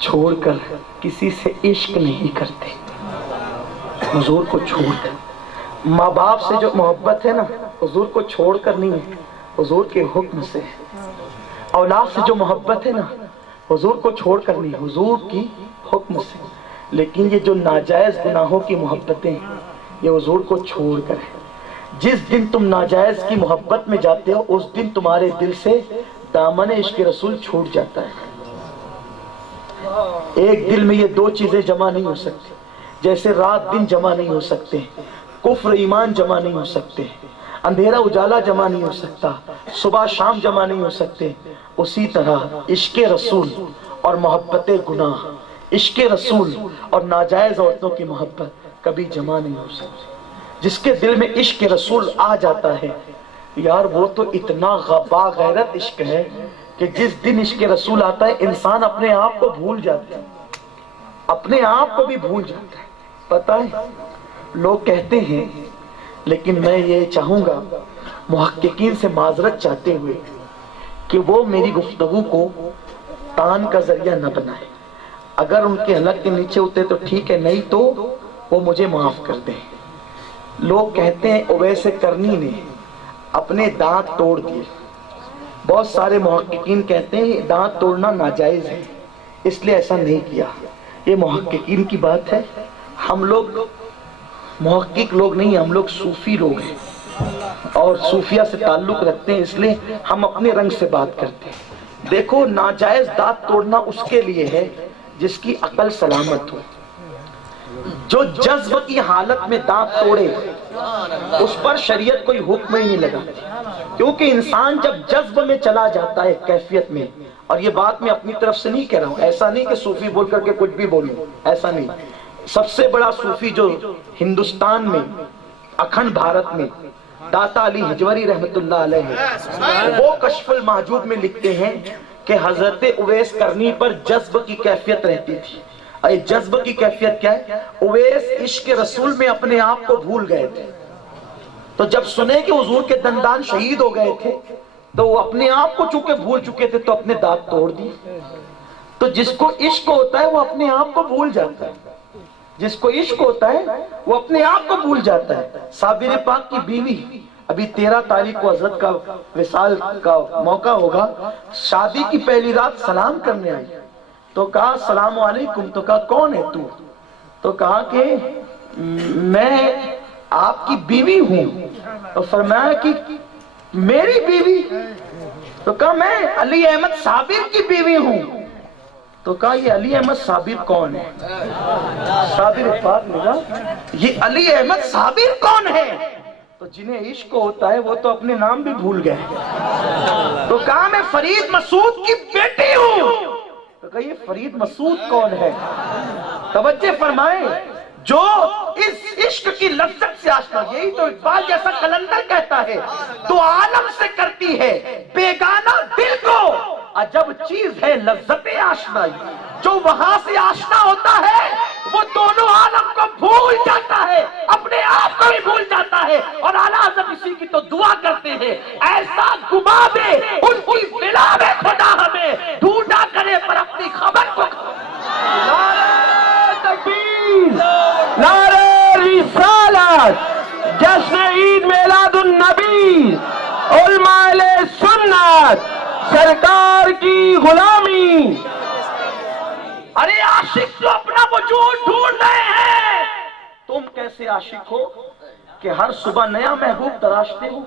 چھوڑ کر کسی سے عشق نہیں کرتے، حضور کو چھوڑ کر۔ ماں باپ سے جو محبت ہے نا، حضور کو چھوڑ کر نہیں ہے، حضور کے حکم سے ہے۔ اولاد سے جو محبت ہے نا، حضور کو چھوڑ کر نہیں، حضور کی حکم سے۔ لیکن یہ جو ناجائز گناہوں کی محبتیں ہیں، یہ حضور کو چھوڑ کر ہے۔ جس دن تم ناجائز کی محبت میں جاتے ہو، اس دن تمہارے دل سے دامن عشق رسول چھوٹ جاتا ہے۔ ایک دل میں یہ دو چیزیں جمع نہیں ہو سکتی، جیسے رات دن جمع نہیں ہو سکتے، کفر ایمان جمع نہیں ہو سکتے، اندھیرا اجالا جمع نہیں ہو سکتا، صبح شام جمع نہیں ہو سکتے، اسی طرح عشق رسول اور محبت گناہ، عشق رسول اور ناجائز عورتوں کی محبت کبھی جمع نہیں ہو سکتی۔ جس کے دل میں عشق رسول آ جاتا ہے یار، وہ تو اتنا باغیرت عشق ہے کہ جس دن عشق رسول آتا ہے انسان اپنے آپ کو بھول جاتا ہے، اپنے آپ کو بھی بھول جاتا ہے۔ پتہ ہے لوگ کہتے ہیں، لیکن میں یہ چاہوں گا محققین سے معذرت چاہتے ہوئے کہ وہ میری گفتگو کو تان کا ذریعہ نہ بنائے۔ اگر ان کے حلق کے نیچے ہوتے تو ٹھیک ہے، نہیں تو وہ مجھے معاف کر دیں۔ لوگ کہتے ہیں اویس کرنی نے اپنے دانت توڑ دیے۔ بہت سارے محققین کہتے ہیں دانت توڑنا ناجائز ہے، اس لیے ایسا نہیں کیا۔ یہ محققین کی بات ہے، ہم لوگ محقق لوگ نہیں، ہم لوگ صوفی لوگ ہیں اور صوفیہ سے تعلق رکھتے ہیں، اس لیے ہم اپنے رنگ سے بات کرتے ہیں۔ دیکھو، ناجائز دانت توڑنا اس کے لیے ہے جس کی عقل سلامت ہو۔ جو جذب کی حالت میں دانت توڑے اس پر شریعت کوئی حکم ہی نہیں لگا، کیونکہ انسان جب جذب میں چلا جاتا ہے کیفیت میں، اور یہ بات میں اپنی طرف سے نہیں کہہ رہا ہوں، ایسا نہیں کہ صوفی بول کر کے کچھ بھی بولوں، ایسا نہیں۔ سب سے بڑا صوفی جو ہندوستان میں، اکھنڈ بھارت میں، داتا علی حجوری رحمت اللہ علیہ، وہ کشف المحجوب میں لکھتے ہیں کہ حضرت اویس کرنی پر جذب کی کیفیت رہتی تھی۔ جذب کی کیفیت کیا ہے؟ اویس عشق رسول میں اپنے آپ کو بھول گئے تھے، تو جب سنے کہ حضور کے دندان شہید ہو گئے تھے تو وہ اپنے آپ کو چونکہ بھول چکے تھے تو اپنے دانت توڑ دیے۔ تو جس کو عشق ہوتا ہے وہ اپنے آپ کو بھول جاتا ہے، جس کو عشق ہوتا ہے وہ اپنے آپ کو بھول جاتا ہے۔ صابر پاک کی بیوی ابھی 13 تاریخ کو حضرت کا وصال کا موقع ہوگا، شادی کی پہلی رات سلام کرنے آئی تو کہا السلام علیکم، تو کہا کون ہے تو کہا کہ میں آپ کی بیوی ہوں، تو فرمایا کہ میری بیوی، تو کہا میں علی احمد صابر کی بیوی ہوں، تو کہا یہ علی احمد صابر کون ہے؟ صابر پاک نے کہا یہ علی احمد صابر کون ہے؟ تو جنہیں عشق ہوتا ہے وہ تو اپنے نام بھی بھول گئے، تو کہا میں فرید مسعود کی بیٹی ہوں، تو کہا یہ فرید مسعود کون ہے؟ توجہ فرمائیں، جو اس عشق کی لذت سے آشنا، یہی تو اقبال جیسا قلندر کہتا ہے، تو عالم سے کرتی ہے بیگانہ دل کو عجب چیز ہے لذت آشنائی۔ جو وہاں سے آشنا ہوتا ہے وہ دونوں عالم کو بھول جاتا ہے، اپنے آپ کو بھی بھول جاتا ہے، اور اعلیٰ حضرت اسی کی تو دعا کرتے ہیں ایسا گما دے ان کی بلا میں خدا ہمیں ڈھونڈا کرے پر اپنی خبر کو۔ نعرہ تکبیر، نعرہ رسالت، جشن عید میلاد النبی، علماء اہل سنت، سرکار کی غلامی۔ ارے عاشق تو اپنا وجود ڈھونڈ رہے ہیں، تم کیسے عاشق ہو کہ ہر صبح نیا محبوب تراشتے ہو،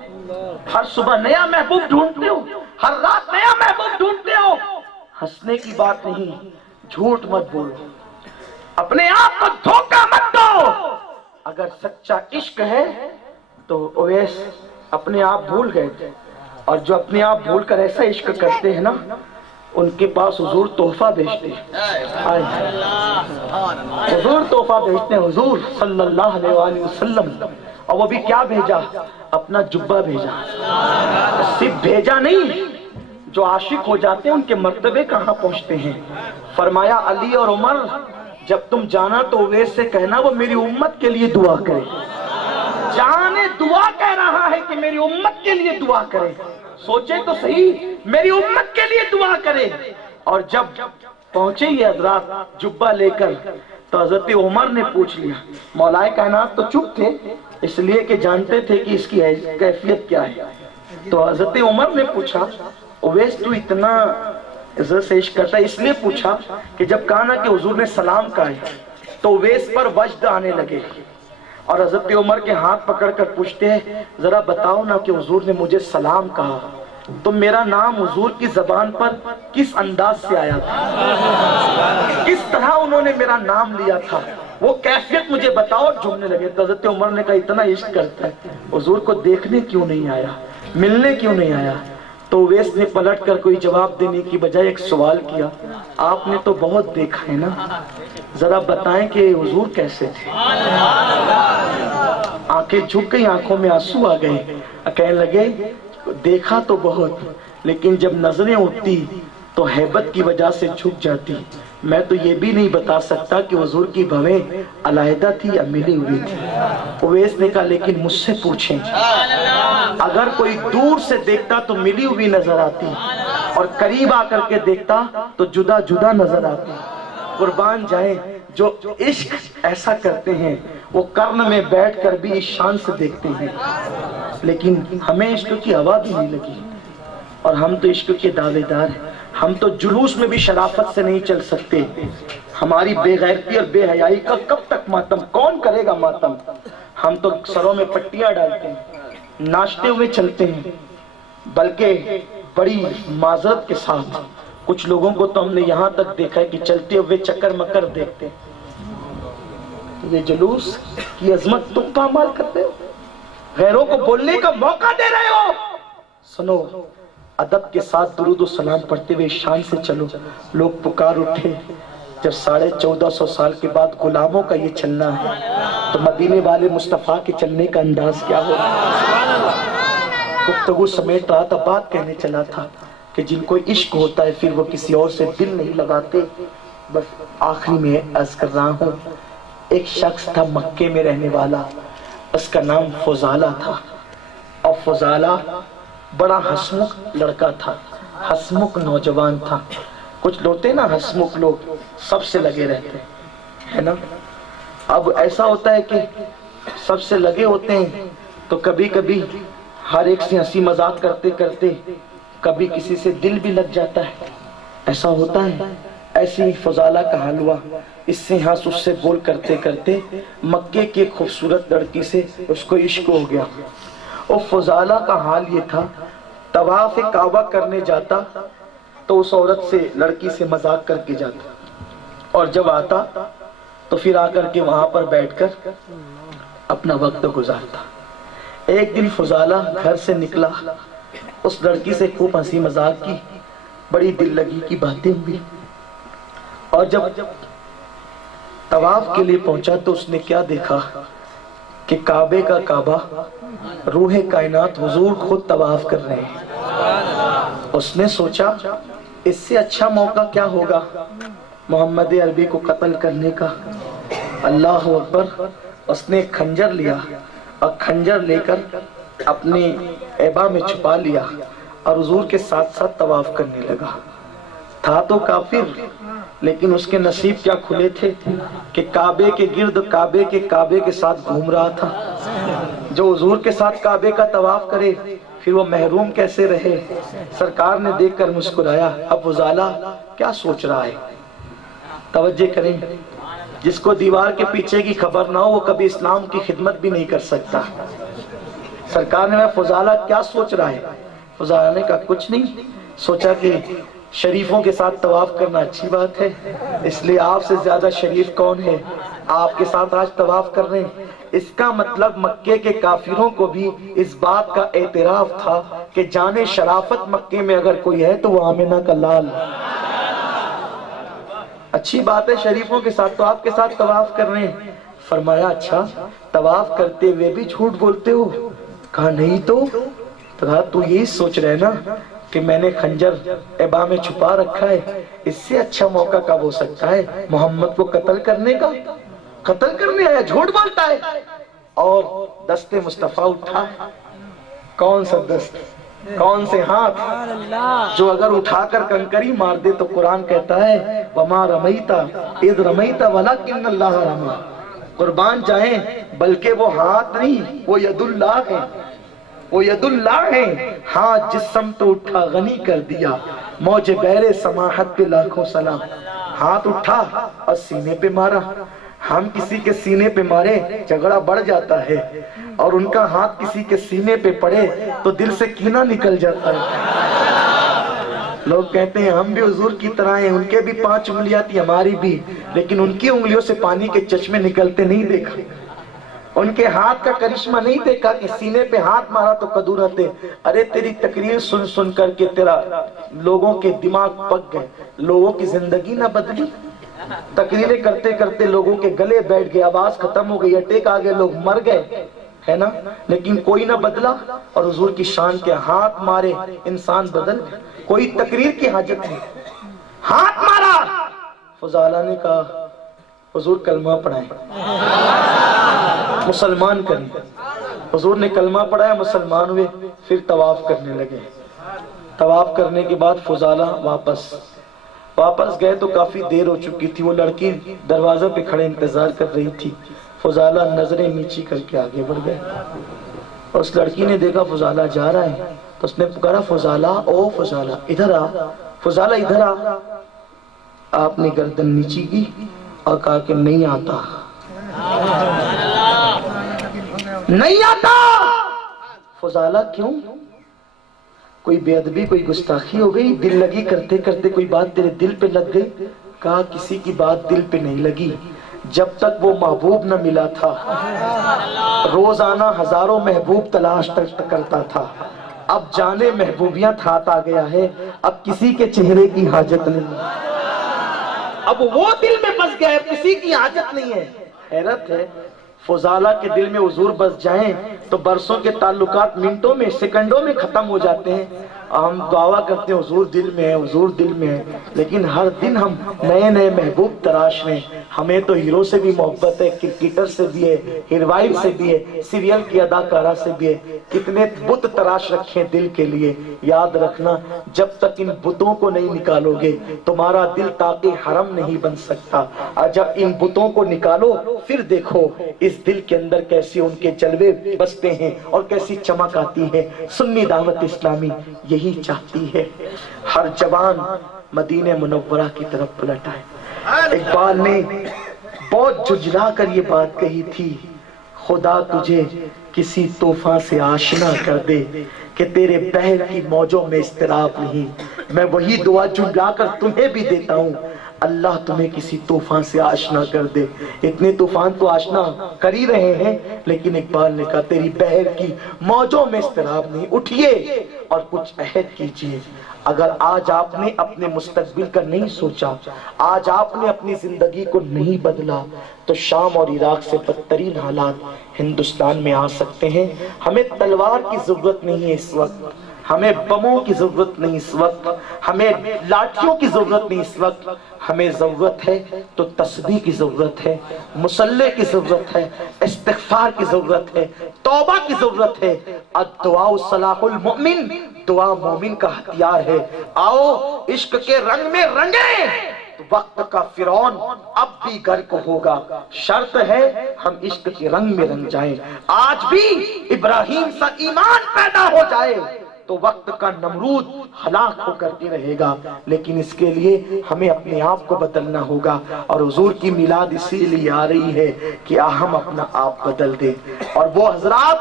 ہر صبح نیا محبوب ڈھونڈتے ہو، ہر رات نیا محبوب ڈھونڈتے ہو۔ ہنسنے کی بات نہیں، جھوٹ مت بولو، اپنے آپ کو دھوکہ مت دو۔ اگر سچا عشق ہے تو اویس اپنے آپ بھول گئے تھے، اور جو اپنے آپ بھول کر ایسا عشق کرتے ہیں نا، ان کے پاس حضور تحفہ بھیجتے ہیں، حضور تحفہ بھیجتے ہیں، حضور صلی اللہ علیہ وآلہ وسلم، اور وہ بھی کیا بھیجا؟ اپنا جبہ بھیجا، صرف بھیجا نہیں، جو عاشق ہو جاتے ہیں ان کے مرتبے کہاں پہنچتے ہیں۔ فرمایا علی اور عمر جب تم جانا تو اویس سے کہنا وہ میری امت کے لیے دعا کرے۔ جانے دعا کہہ رہا ہے کہ میری امت کے لیے دعا کرے، سوچے تو صحیح، میری امت کے لیے دعا کرے۔ اور جب پہنچے یہ حضرات جبہ لے کر تو حضرت عمر نے پوچھ لیا. مولائے کائنات تو چپ تھے اس لیے کہ جانتے تھے کہ اس کی کیفیت کیا ہے. تو حضرت عمر نے پوچھا اویس تو اتنا عزت سے عشق کرتا ہے؟ اس لیے پوچھا کہ جب کہا نا کہ حضور نے سلام کہا ہے تو اویس پر وجد آنے لگے اور حضرت عمر کے ہاتھ پکڑ کر پوچھتے ہیں ذرا بتاؤ نا کہ حضور نے مجھے سلام کہا تو میرا نام حضور کی زبان پر کس انداز سے آیا تھا، کس طرح انہوں نے میرا نام لیا تھا، وہ کیفیت مجھے بتاؤ. جھومنے لگے. تو حضرت عمر نے کہا اتنا عشق کرتا ہے حضور کو دیکھنے کیوں نہیں آیا، ملنے کیوں نہیں آیا؟ تو اویس نے پلٹ کر کوئی جواب دینے کی بجائے ایک سوال کیا آپ نے تو بہت دیکھا ہے نا، ذرا بتائیں کہ حضور کیسے تھے؟ آنکھیں جھک گئی، آنکھوں میں آنسو آ گئے. کہنے لگے دیکھا تو بہت لیکن جب نظریں اٹھتی تو ہیبت کی وجہ سے جھک جاتی. میں تو یہ بھی نہیں بتا سکتا کہ حضور کی بھویں علیحدہ تھی یا ملی ہوئی تھی. اویس نے کہا لیکن مجھ سے پوچھیں اگر کوئی دور سے دیکھتا تو ملی ہوئی نظر آتی اور قریب آ کر کے دیکھتا تو جدا جدا نظر آتی. قربان جائیں جو عشق ایسا کرتے ہیں وہ کرن میں بیٹھ کر بھی اس شان سے دیکھتے ہیں. لیکن ہمیں عشق کی ہوا بھی نہیں لگی اور ہم تو عشق کے دعوے دار ہیں. ہم تو جلوس میں بھی شرافت سے نہیں چل سکتے. ہماری بے غیرتی اور بے حیائی کا کب تک ماتم، کون کرے گا ماتم؟ ہم تو سروں میں پٹیاں ڈالتے ہیں، ناچتے ہوئے چلتے ہیں، بلکہ بڑی معذرت کے ساتھ کچھ لوگوں کو تو ہم نے یہاں تک دیکھا ہے کہ چلتے ہوئے چکر مکر دیکھتے ہیں. یہ جلوس کی عظمت تم پامال کرتے ہو، غیروں کو بولنے کا موقع دے رہے ہو. سنو ادب کے ساتھ درود و سلام پڑھتے ہوئے شان سے چلو. لوگ پکار اٹھے جب 1450 سال کے بعد غلاموں کا یہ چلنا ہے تو مدینے والے مصطفیٰ کے چلنے کا انداز کیا ہو. گفتگو سمیٹ رہا تھا، بات کہنے چلا تھا کہ جن کو عشق ہوتا ہے پھر وہ کسی اور سے دل نہیں لگاتے. بس آخری میں عرض کر رہا ہوں ایک شخص تھا مکے میں رہنے والا، اس کا نام فضالہ تھا اور فضالہ بڑا ہسمکھ لڑکا تھا، ہسمکھ نوجوان تھا. کچھ لوگ نا ہسمکھ لوگ سب سے لگے رہتے ہے نا. اب ایسا ہوتا ہے کہ سب سے لگے ہوتے ہیں تو کبھی کبھی ہر ایک سے ہنسی مذاق کرتے کرتے کبھی کسی سے دل بھی لگ جاتا ہے، ایسا ہوتا ہے. ایسی ہی فضالہ کا حال ہوا. اس سے ہنس اس سے بول کرتے کرتے مکے کی خوبصورت لڑکی سے اس کو عشق ہو گیا. اور فضالہ کا حال یہ تھا طواف کعبہ کرنے جاتا تو اس عورت سے لڑکی سے مذاق کر کے جاتا اور جب آتا تو پھر آ کر کے وہاں پر بیٹھ کر اپنا وقت گزارتا. ایک دن فضالہ گھر سے نکلا، اس لڑکی سے خوب ہنسی مذاق کی، بڑی دل لگی کی باتیں ہوئی اور جب طواف کے لیے پہنچا تو اس نے کیا دیکھا کہ کعبے کا کعبہ روح کائنات حضور خود طواف کر رہے ہیں. اس نے سوچا اس سے اچھا موقع کیا ہوگا محمد عربی کو قتل کرنے کا. اللہ اکبر. اس نے کھنجر لیا اور کھنجر لے کر اپنے عبا میں چھپا لیا اور حضور کے ساتھ ساتھ طواف کرنے لگا. تھا تو کافر لیکن اس کے نصیب کیا کھلے تھے کہ کعبے کے گرد کعبے کے ساتھ گھوم رہا تھا. جو حضور کے ساتھ کعبے کا طواف کرے پھر وہ محروم کیسے رہے. سرکار نے دیکھ کر مسکرایا. اب فضالہ کیا سوچ رہا ہے؟ توجہ کریں، جس کو دیوار کے پیچھے کی خبر نہ ہو وہ کبھی اسلام کی خدمت بھی نہیں کر سکتا. سرکار نے فضالہ کیا سوچ رہا ہے؟ فضالہ نے کہا کچھ نہیں، سوچا کہ شریفوں کے ساتھ طواف کرنا اچھی بات ہے، اس لیے آپ سے زیادہ شریف کون ہے، آپ کے ساتھ آج طواف کر رہے ہیں. اس کا مطلب مکے کے کافروں کو بھی اس بات کا اعتراف تھا کہ جانے شرافت مکے میں اگر کوئی ہے تو وہ آمنہ کا لال. اچھی بات ہے شریفوں کے ساتھ، تو آپ کے ساتھ طواف کر رہے ہیں. فرمایا اچھا طواف کرتے ہوئے بھی جھوٹ بولتے ہو؟ کہا نہیں تو یہی سوچ رہے نا کہ میں نے خنجر عبا میں چھپا رکھا ہے، اس سے اچھا موقع کب ہو سکتا ہے محمد کو قتل کرنے کا. قتل کرنے آیا، جھوٹ بولتا ہے. اور دست مصطفیٰ اٹھا. کون سا دست؟ کون سے ہاتھ؟ جو اگر اٹھا کر کنکری مار دے تو قرآن کہتا ہے وما رمیتا اذ رمیتا ولکن اللہ رما. قربان جائیں، بلکہ وہ ہاتھ نہیں، وہ ید اللہ ہے، وہ ید اللہ ہے. ہاتھ جس سمت اٹھا غنی کر دیا، موج بحر سماحت پہ لاکھوں سلام. ہاتھ اٹھا اور سینے پہ مارا. ہم کسی کے سینے پہ مارے جھگڑا بڑھ جاتا ہے، اور ان کا ہاتھ کسی کے سینے پہ پڑے تو دل سے کینہ نکل جاتا ہے. لوگ کہتے ہیں ہم بھی حضور کی طرح ہیں، ان کے بھی 5 انگلیاں تھی ہماری بھی، لیکن ان کی انگلیوں سے پانی کے چشمے نکلتے نہیں دیکھا، ان کے ہاتھ کا کرشمہ نہیں دیکھا کہ سینے پہ ہاتھ مارا تو قدورت ہے. ارے تیری تقریر سن سن کر کے تیرا لوگوں کے دماغ پک گئے، لوگوں کی زندگی نہ بدلی. تقریریں کرتے کرتے لوگوں کے گلے بیٹھ گئے، آواز ختم ہو گئی، اٹیک آ گئے، لوگ مر گئے، ہے نا؟ لیکن کوئی نہ بدلا. اور حضور کی شان کے ہاتھ مارے انسان بدل. کوئی تقریر کی حاجت نہیں، ہاتھ مارا. فضالہ نے کہا حضور کلمہ پڑھائیں، مسلمان کریں. حضور نے کلمہ پڑھایا، مسلمان ہوئے. پھر طواف کرنے لگے. طواف کرنے کے بعد فضالہ واپس گئے تو کافی دیر ہو چکی تھی. وہ لڑکی دروازے پہ کھڑے انتظار کر رہی تھی. فضالہ نظریں نیچی کر کے آگے بڑھ گئے، اور اس لڑکی نے دیکھا فضالہ جا رہا ہے تو اس نے پکارا فضالہ، او فضالہ ادھر آ، فضالہ ادھر آ. آپ نے گردن نیچی کی اور کہا کہ نہیں آتا، نہیں آتا. فضالہ کیوں؟ کوئی بے ادبی، کوئی گستاخی ہو گئی؟ دل لگی کرتے کرتے کوئی بات تیرے دل پہ لگ گئی؟ کہا کسی کی بات دل پہ نہیں لگی، جب تک وہ محبوب نہ ملا تھا روزانہ ہزاروں محبوب تلاش کرتا تھا. اب جانے محبوبیت ہاتھ آ گیا ہے، اب کسی کے چہرے کی حاجت نہیں، اب وہ دل میں بس گیا ہے، کسی کی حاجت نہیں ہے. حیرت ہے، فضالہ کے دل میں حضور بس جائیں تو برسوں کے تعلقات منٹوں میں، سیکنڈوں میں ختم ہو جاتے ہیں. ہم دعویٰ کرتے ہیں حضور دل میں ہے، حضور دل میں ہے، لیکن ہر دن ہم نئے نئے محبوب تراش رہے ہیں. ہمیں تو ہیرو سے بھی محبت ہے، کرکٹر سے بھی ہے، ہیروائن سے بھی ہے، سیریل کی اداکارہ سے بھی ہے. کتنے بت تراش رکھیں دل کے لیے. یاد رکھنا، جب تک ان بتوں کو نہیں نکالو گے تمہارا دل طاق حرم نہیں بن سکتا. اور جب ان بتوں کو نکالو پھر دیکھو اس دل کے اندر کیسے ان کے جلوے بستے ہیں اور کیسی چمک آتی ہے. سنی دعوت اسلامی یہی چاہتی ہے ہر جوان مدینہ منورہ کی طرف پلٹ آئے. اقبال نے بہت جھجلا کر یہ بات کہی تھی، خدا تجھے کسی طوفان سے آشنا کر دے کہ تیرے بحر کی موجوں میں اضطراب نہیں. میں وہی دعا جھجلا کر تمہیں بھی دیتا ہوں، اللہ تمہیں کسی طوفان سے آشنا کر دے. اتنے طوفان تو آشنا کر ہی رہے ہیں، لیکن اقبال نے کہا تیری بحر کی موجوں میں اضطراب نہیں. اٹھیے اور کچھ عہد کیجئے. اگر آج آپ نے اپنے مستقبل کا نہیں سوچا، آج آپ نے اپنی زندگی کو نہیں بدلا، تو شام اور عراق سے بدترین حالات ہندوستان میں آ سکتے ہیں. ہمیں تلوار کی ضرورت نہیں ہے اس وقت، ہمیں بموں کی ضرورت نہیں اس وقت، ہمیں لاٹھیوں کی ضرورت نہیں اس وقت. ہمیں ضرورت ہے تو تسبیح کی ضرورت ہے، مصلی کی ضرورت ہے، استغفار کی ضرورت ہے، توبہ کی ضرورت ہے. الدعاء صلاح المؤمن، دعا مومن کا ہتھیار ہے. آؤ عشق کے رنگ میں رنگیں، وقت کا فرعون اب بھی غرق ہوگا. شرط ہے ہم عشق کے رنگ میں رنگ جائیں. آج بھی ابراہیم سا ایمان پیدا ہو جائے تو وقت کا نمرود ہلاک ہو کر کے رہے گا. لیکن اس کے لیے ہمیں اپنے آپ کو بدلنا ہوگا، اور حضور کی میلاد اسی لیے آ رہی ہے کہ ہم اپنا آپ بدل دیں. اور وہ حضرات،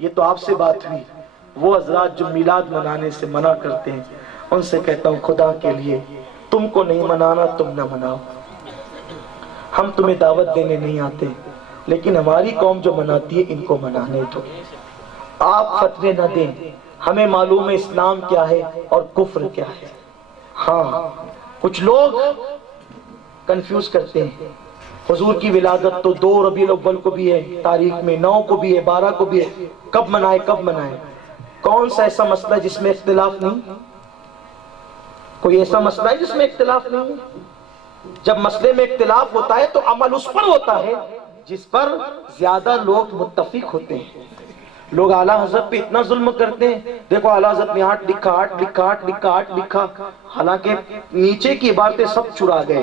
یہ تو آپ سے بات ہوئی، وہ حضرات جو میلاد منانے سے منع کرتے ہیں، ان سے کہتا ہوں خدا کے لیے تم کو نہیں منانا تم نہ مناؤ. ہم تمہیں دعوت دینے نہیں آتے، لیکن ہماری قوم جو مناتی ہے ان کو منانے دو. آپ فتوے نہ دیں، ہمیں معلوم ہے اسلام کیا ہے اور کفر کیا ہے. ہاں کچھ لوگ کنفیوز کرتے ہیں. حضور کی ولادت تو 2 ربیع الاول کو بھی ہے تاریخ میں، 9 کو بھی ہے، 12 کو بھی ہے. کب منائے کب منائے؟ کون سا ایسا مسئلہ جس میں اختلاف نہیں؟ کوئی ایسا مسئلہ ہے جس میں اختلاف نہیں ہے؟ جب مسئلے میں اختلاف ہوتا ہے تو عمل اس پر ہوتا ہے جس پر زیادہ لوگ متفق ہوتے ہیں. لوگ اعلیٰ حضرت پہ اتنا ظلم کرتے ہیں. دیکھو اعلیٰ حضرت نے 8 لکھا 8 لکھا 8 لکھا 8 لکھا، حالانکہ نیچے کی عبارتیں سب چرا گئے.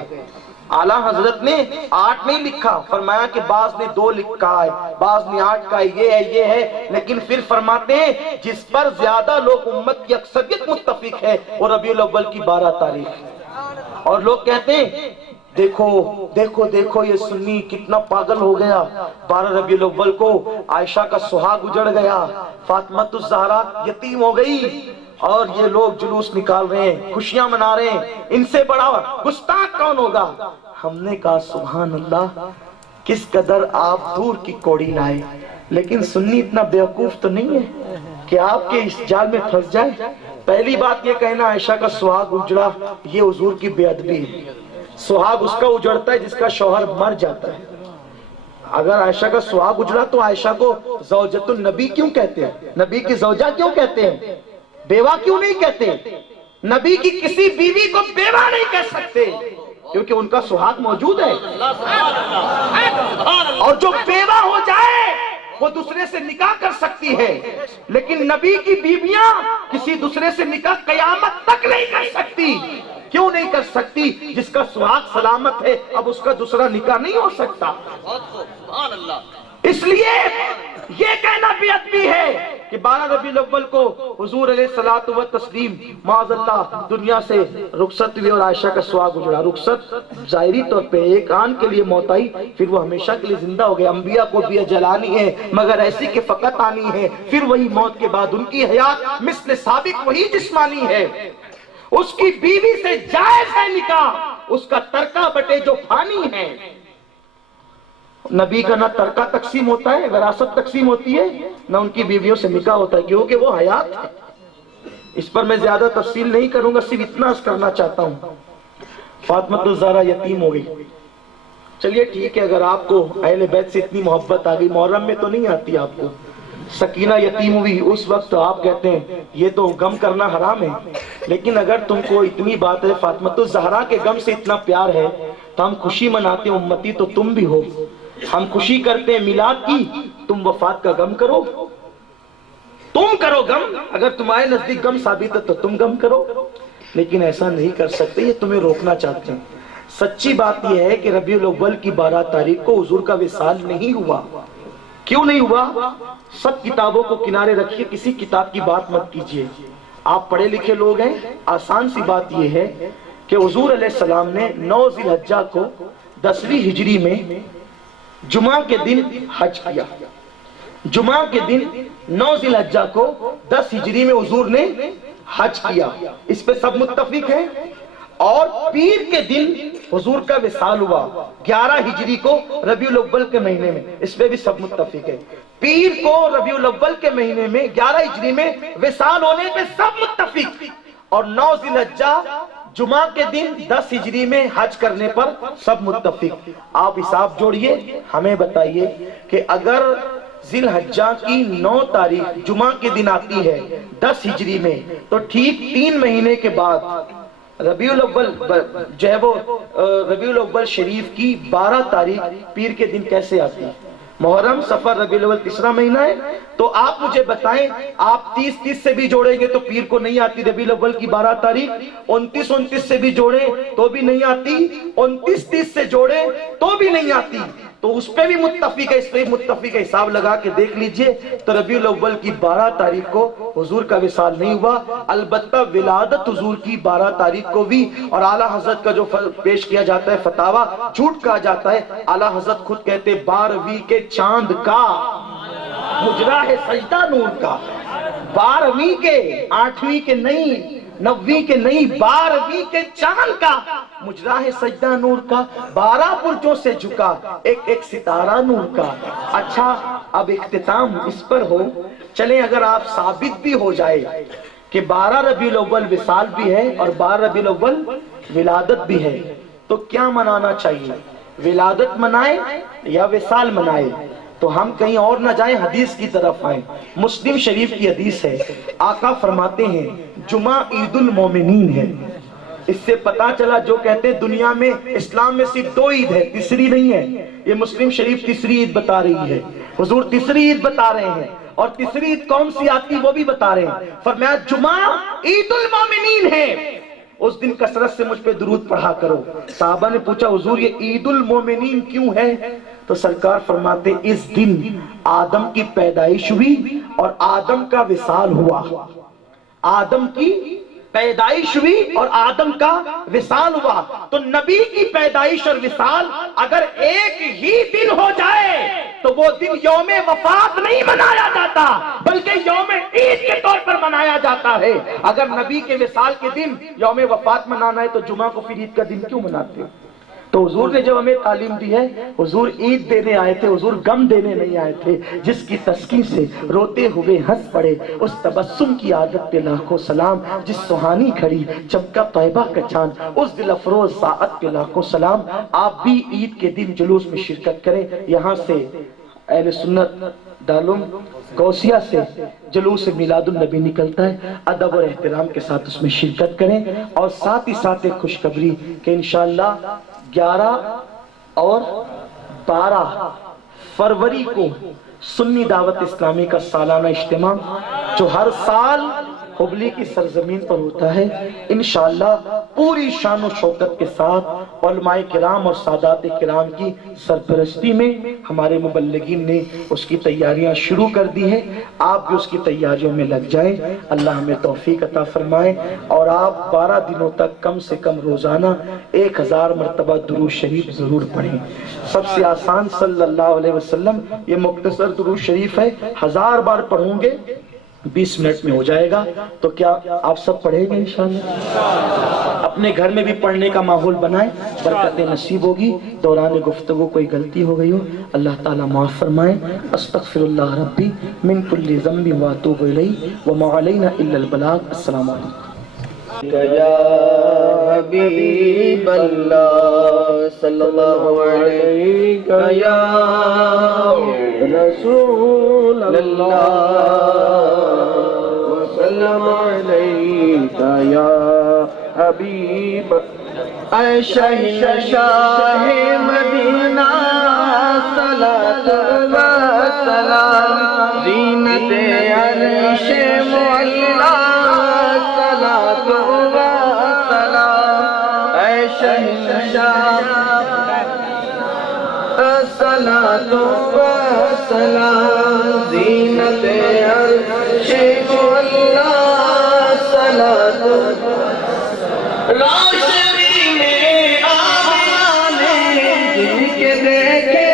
اعلیٰ حضرت نے 8 نہیں لکھا، فرمایا کہ بعض نے 2 لکھا ہے، بعض نے 8 کا، یہ ہے. لیکن پھر فرماتے ہیں جس پر زیادہ لوگ امت کی اکثریت متفق ہے وہ ربیع الاول کی 12 تاریخ. اور لوگ کہتے ہیں دیکھو دیکھو دیکھو یہ سنی کتنا پاگل ہو گیا، 12 ربیع الاول کو عائشہ کا سہاگ اجڑ گیا، فاطمہ الزہرا یتیم ہو گئی، اور یہ لوگ جلوس نکال رہے ہیں، خوشیاں منا رہے ہیں. ان سے بڑا گستاخ کون ہوگا؟ ہم نے کہا سبحان اللہ، کس قدر آپ دور کی کوڑی لائے. لیکن سنی اتنا بیوقوف تو نہیں ہے کہ آپ کے اس جال میں پھنس جائے. پہلی بات یہ کہنا عائشہ کا سہاگ اجڑا یہ حضور کی بے ادبی ہے. سہاگ اس کا اجڑتا ہے جس کا شوہر مر جاتا ہے. اگر عائشہ کا سہاگ اجڑا تو عائشہ کو زوجۃ النبی کیوں کہتے ہیں؟ نبی کی زوجہ کیوں کہتے ہیں؟ بیوہ کیوں نہیں کہتے؟ نبی کی کسی بیوی کو بیوہ نہیں کہہ سکتے کیونکہ ان کا سہاگ موجود ہے. اور جو بیوہ ہو جائے وہ دوسرے سے نکاح کر سکتی ہے، لیکن نبی کی بیویاں کسی دوسرے سے نکاح قیامت تک نہیں کر سکتی. کیوں نہیں کر سکتی؟ جس کا سہاگ سلامت ہے اب اس کا دوسرا نکاح نہیں ہو سکتا. اس لیے یہ کہنا بے ادبی ہے کہ 12 ربیع الاول کو حضور علیہ الصلوۃ والتسلیم معاذ اللہ دنیا سے رخصت ہوئی اور عائشہ کا سہاگ اجڑا. رخصت ظاہری طور پہ ایک آن کے لیے موت آئی، پھر وہ ہمیشہ کے لیے زندہ ہو گئے. انبیاء کو بھی اجل آنی ہے مگر ایسی کہ فقط آنی ہے. پھر وہی موت کے بعد ان کی حیات مثل سابق وہی جسمانی ہے. اس کی بیوی سے جائز ہے نکاح، اس کا ترکہ بٹے جو فانی ہے. نبی کا نہ ترکہ تقسیم ہوتا ہے، وراثت تقسیم ہوتی ہے، نہ ان کی بیویوں سے نکاح ہوتا ہے کیونکہ وہ حیات ہے. اس پر میں زیادہ تفصیل نہیں کروں گا، صرف اتنا کرنا چاہتا ہوں. فاطمہ الزہرا یتیم ہو گئی. چلیے ٹھیک ہے، اگر آپ کو اہل بیت سے اتنی محبت آ گئی، محرم میں تو نہیں آتی آپ کو. سکینہ یتیم ہوئی اس وقت آپ کہتے ہیں یہ تو غم کرنا حرام ہے. لیکن اگر تم کو اتنی بات ہے فاطمہ الزہرا کے غم سے اتنا پیار ہے تو ہم خوشی مناتے ہیں، امتی تو تم بھی ہو. ہم خوشی کرتے ہیں میلاد کی، تم وفات کا غم کرو. تم کرو غم، اگر تمہارے نزدیک غم ثابت ہے تو تم غم کرو. لیکن ایسا نہیں کر سکتے، یہ تمہیں روکنا چاہتے ہیں. سچی بات یہ ہے کہ ربیع الاول کی 12 تاریخ کو حضور کا وصال نہیں ہوا. کیوں نہیں ہوا؟ سب کتابوں کو کنارے رکھیے، کسی کتاب کی بات مت کیجیے. آپ پڑھے لکھے لوگ ہیں، آسان سی بات یہ ہے کہ حضور علیہ السلام نے 9 ذی الحجہ کو 10ویں ہجری میں جمعہ کے دن حج کیا. جمعہ کے دن 9 ذی الحجہ کو 10 ہجری میں حضور نے حج کیا، اس پہ سب متفق ہیں. اور پیر کے دن حضور کا وصال ہوا 11 ہجری کو ربیع الاول کے مہینے میں، اس پہ بھی سب متفق ہے. پیر کو ربیع الاول کے مہینے میں 11 ہجری میں وصال ہونے پہ سب متفق. اور 9 ذی الحجہ جمعہ کے دن 10 ہجری میں حج کرنے پر سب متفق. آپ حساب جوڑیے، ہمیں بتائیے کہ اگر ذی الحجہ کی 9 تاریخ جمعہ کے دن آتی ہے 10 ہجری میں تو ٹھیک 3 مہینے کے بعد ربیع الاول جو ہے وہ ربیع الاول شریف کی 12 تاریخ پیر کے دن کیسے آتی ہے؟ محرم صفر ربیع الاول تیسرا مہینہ ہے. تو آپ مجھے بتائیں، آپ 30 سے بھی جوڑیں گے تو پیر کو نہیں آتی ربیع الاول کی 12 تاریخ. 29 سے بھی جوڑیں تو بھی نہیں آتی. 29 سے جوڑیں تو بھی نہیں آتی. تو اس پہ بھی متفق ہے، اس پہ بھی متفق ہے. حساب لگا کے دیکھ لیجئے تو ربیع الاول کی 12 تاریخ کو حضور کا وصال نہیں ہوا. البتہ ولادت حضور کی 12 تاریخ کو بھی. اور اعلیٰ حضرت کا جو پیش کیا جاتا ہے فتاویٰ جھوٹ کہا جاتا ہے. اعلیٰ حضرت خود کہتے 12ویں کے چاند کا مجرا ہے سجدہ نور کا. 12ویں کے، 8ویں کے نہیں، 9ویں کے نہیں، 12ویں کے چاند کا مجرا ہے سجدہ نور کا. 12 برجوں سے جھکا ایک ایک ستارہ نور کا. اچھا اب اختتام اس پر ہو. چلیں اگر آپ ثابت بھی ہو جائے کہ 12 ربیع الاول وصال بھی ہے اور 12 ربیع الاول ولادت بھی ہے تو کیا منانا چاہیے؟ ولادت منائے یا وصال منائے؟ تو ہم کہیں اور نہ جائیں، حدیث کی طرف آئیں. مسلم شریف کی حدیث ہے، آقا فرماتے ہیں جمعہ عید المومنین ہے. اس سے پتا چلا جو کہتے ہیں دنیا میں اسلام میں صرف 2 عید ہے، تیسری نہیں ہے. یہ مسلم شریف تیسری عید بتا رہی ہے، حضور تیسری عید بتا رہے ہیں. اور تیسری عید کون سی آتی وہ بھی بتا رہے ہیں. فرمایا جمعہ عید المومنین ہے، اس دن کثرت سے مجھ پہ درود پڑھا کرو. صحابہ نے پوچھا حضور یہ عید المومنین کیوں ہے؟ تو سرکار فرماتے اس دن آدم کی پیدائش ہوئی اور آدم کا وصال ہوا. آدم کی پیدائش ہوئی اور آدم کا وصال ہوا. تو نبی کی پیدائش اور وصال اگر ایک ہی دن ہو جائے تو وہ دن یوم وفات نہیں منایا جاتا بلکہ یوم عید کے طور پر منایا جاتا ہے. اگر نبی کے وصال کے دن یوم وفات منانا ہے تو جمعہ کو پھر عید کا دن کیوں مناتے ہیں؟ تو حضور نے جب ہمیں تعلیم دی ہے، حضور عید دینے آئے تھے، حضور غم دینے نہیں آئے تھے. جس کی تسکین سے روتے ہوئے ہنس پڑے اس تبسم کی عادت پہ لاکھوں سلام. جس سہانی کھڑی چمکا طیبہ کا چاند اس دل افروز ساعت پہ لاکھوں سلام. آپ بھی عید کے دن جلوس میں شرکت کریں. یہاں سے اہل سنت دارالعلوم غوثیہ سے جلوس میلاد النبی نکلتا ہے، ادب اور احترام کے ساتھ اس میں شرکت کریں. اور ساتھ ہی ساتھ ایک خوشخبری کہ انشاءاللہ 11 اور 12 فروری کو سنی دعوت اسلامی کا سالانہ اجتماع جو ہر سال حبلی کی سرزمین پر ہوتا ہے، انشاءاللہ پوری شان و شوکت کے ساتھ علماء کرام اور سادات کرام کی سرپرستی میں ہمارے مبلغین نے اس کی تیاریاں شروع کر دی ہیں. آپ بھی اس کی تیاریوں میں لگ جائیں. اللہ ہمیں توفیق عطا فرمائے. اور آپ 12 دنوں تک کم سے کم روزانہ 1000 مرتبہ درود شریف ضرور پڑھیں. سب سے آسان صلی اللہ علیہ وسلم یہ مختصر درود شریف ہے. 1000 بار پڑھوں گے 20 منٹ میں ہو جائے گا. تو کیا آپ سب پڑھیں گے انشاءاللہ؟ اپنے گھر میں بھی پڑھنے کا ماحول بنائیں، برکتیں نصیب ہوگی. دوران گفتگو کوئی غلطی ہو گئی ہو اللہ تعالیٰ معاف فرمائیں. استغفر اللہ ربی من کل ذنب واتوب الیہ وما علینا الا البلاغ. السلام علیکم. یا حبیب اللہ صلی اللہ علیہ یا رسول اللہ وسلم علیک یا حبیب. اے شہنشاہ مدینہ صلاۃ و سلام زینت عرش معلا صلاۃ و سلام. اے شہنشاہ صلاۃ و سلام زینت عرش معلا صلاۃ روشنی میں آنے جن کے دیکھے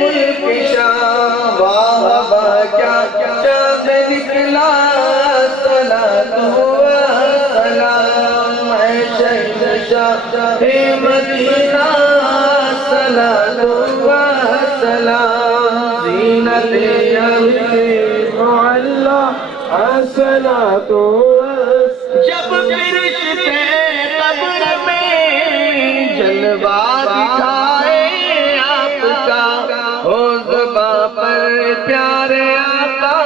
ملک شاہ واہ واہ کیا چاند نکلا صلاۃ و سلام. اے شہنشاہ مدینہ صلاۃ و سلام زینت عرش معلا صلاۃ و جب فرشتے قبر میں جلوہ دکھائے آپ کا ہو زباں پر پیارے آقا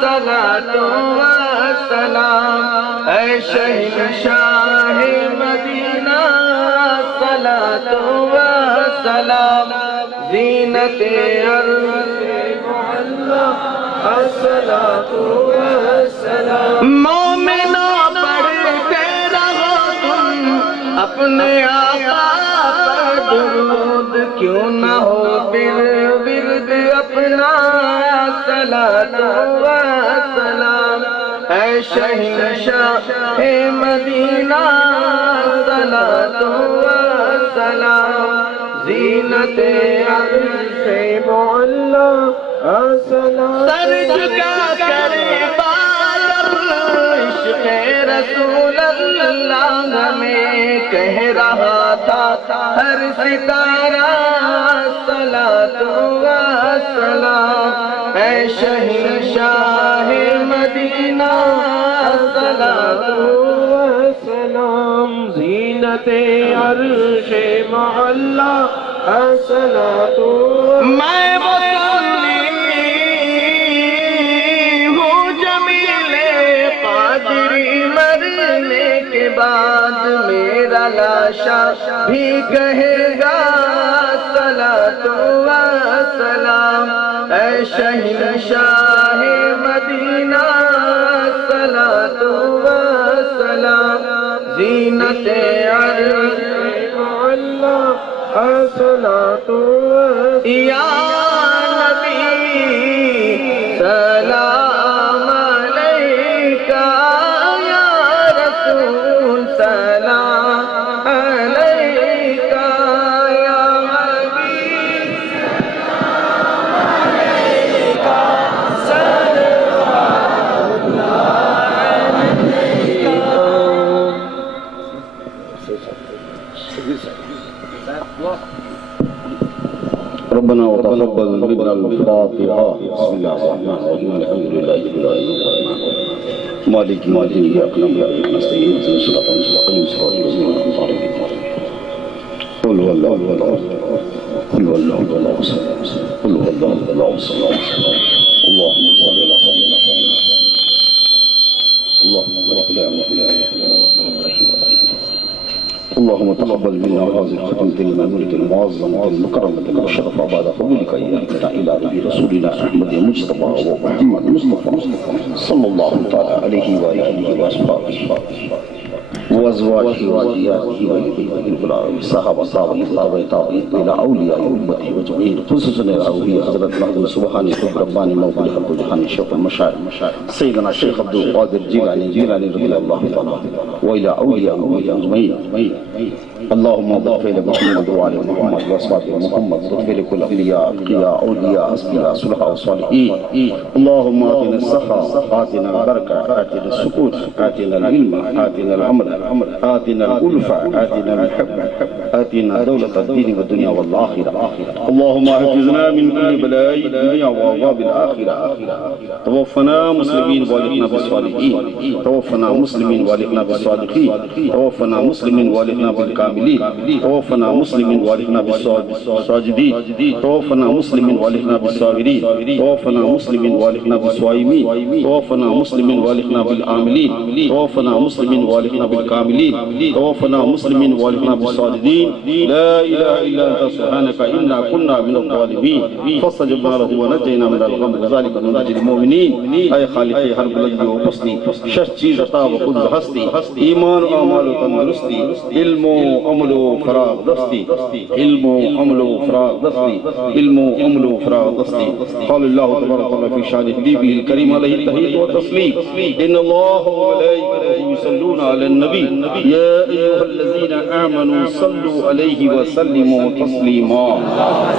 صلاۃ و سلام. اے شہنشاہ مدینہ صلاۃ و سلام زینت عرش معلا صلاۃ و سلام. مومنوں پڑھتے رہو تم اپنے آقا پر درود کیوں نہ ہو پھر ورد اپنا صلاۃ و سلام. اے شہنشاہ مدینہ صلاۃ و سلام زینت عرش معلا سلام. سر جھکا کر عشق رسول اللہ ہمیں کہہ رہا تھا ہر ستارہ صلاۃ و سلام. اے شہنشاہ مدینہ صلاۃ و سلام زینت عرش معلا صلاۃ و میں بعد میرا لاشا بھی کہے گا صلاۃ و سلام. اے شہنشاہ والسلام زینت عرش الصلاة یا نبی سلام علیکہ یا رسول سلام علیکہ یا حبیب ربنا وتقبل منا الفاتحة بسم الله الرحمن الرحيم الحمد لله رب العالمين مالك إياك نعبد وإياك نستعين اهدنا الصراط المستقيم صراط الذين أنعمت عليهم قل هو الله أحد قل هو الله أحد الله الصمد قل هو الله أحد الله الصمد اللهم صل على سيدنا محمد اللهم بارك على محمد اللهم تقبل منا هذه الختمة المأمونة المعظمة المكرمة المشرفة بعد قبولك إيانا إلى نبي رسولنا أحمد المصطفى ومحمد مصطفى صلى الله تعالى عليه وآله وأصحابه وأزواجه وذرياته والصحابة والتابعين إلى أولياء أمته وجمعين خصوصا الأولياء حضرت محمد سبحانه رباني موضوع حق الجهان الشيخ المشاعر سيدنا الشيخ عبد القادر جيلاني رضي الله تعالى وإلى أولياء أمته أجمعين اللهم اغفر لمحمد وعلى محمد واصحابه محمد واغفر لكل اولياء اولياء اصفياء صلحاء وصالحين اللهم آتنا السخاء آتنا البركة آتنا السكوت آتنا العلم آتنا العمل آتنا الألفة آتنا المحبة آتنا دولة الدين والدنيا والآخرة اللهم احفظنا من كل بلاء الدنيا وعذاب الآخرة توفنا مسلمين والحقنا بالصالحين توفنا مسلمين والحقنا بالصالحين توفنا مسلمين والحقنا بالكاملين توفنا مسلمين والحقنا بالساجدين توفنا مسلمين والحقنا بالصابرين توفنا مسلمين والحقنا بالصائمين توفنا مسلمين والحقنا بالعاملين توفنا مسلمين والحقنا بالكاملين توفنا مسلمين والحقنا بالصادقين لا اله الا انت سبحانك انا كنا من الظالمين فاستجبنا له ونجينا من الغم وذلك ننجي المؤمنين اے خالق ہر بلندی و حسنی شش چیز عطا و خود ہستی ایمان و اعمال و تندرستی علم و عمل و فراغ دستی علم و عمل و فراغ دستی علم و عمل و فراغ دستی قال الله تبارك وتعالى في شان حبيبه الكريم عليه التحية والتسليم ان الله وملائكته يصلون على النبي يا ايها الذين امنوا صلوا عليه وسلموا تسليما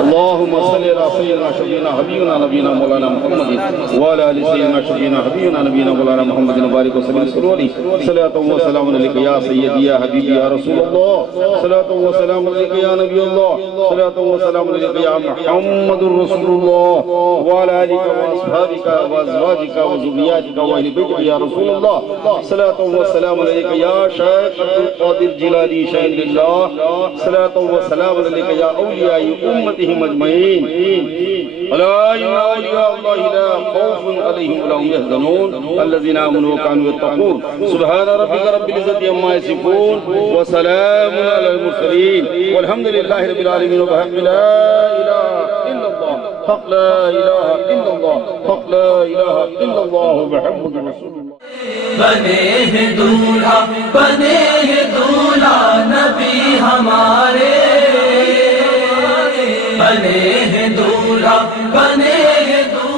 اللهم صل على سيدنا شفيعنا حبيبنا نبينا مولانا محمد وعلى ال سيدنا شفيعنا حبيبنا نبينا مولانا محمد وبارك وسلم عليه صلاة وسلام عليك يا سيدي يا حبيبي يا رسول الله صلاة وسلام عليك يا نبي الله صلاة وسلام عليك يا محمد رسول الله وعلى آلك وأصحابك وأزواجك وذرياتك وأهل بيتك يا رسول الله صلاة وسلام عليك يا شيخ عبد القادر جيلاني شيخ لله صلاة وسلام عليك يا أولياء أمتهم أجمعين ألا إن أولياء الله لا خوف عليهم ولا هم يحزنون الذين آمنوا وكانوا يتقون سبحان ربك رب العزة عما يصفون وسلام على المرسلين والحمد لله رب العالمين وبحق لا إله إلا الله حق لا إله إلا الله حق لا إله إلا الله محمد رسول الله بنے ہیں دولہا بنے ہیں دولہا نبی ہمارے بنے ہیں دولہا بنے ہیں دولہا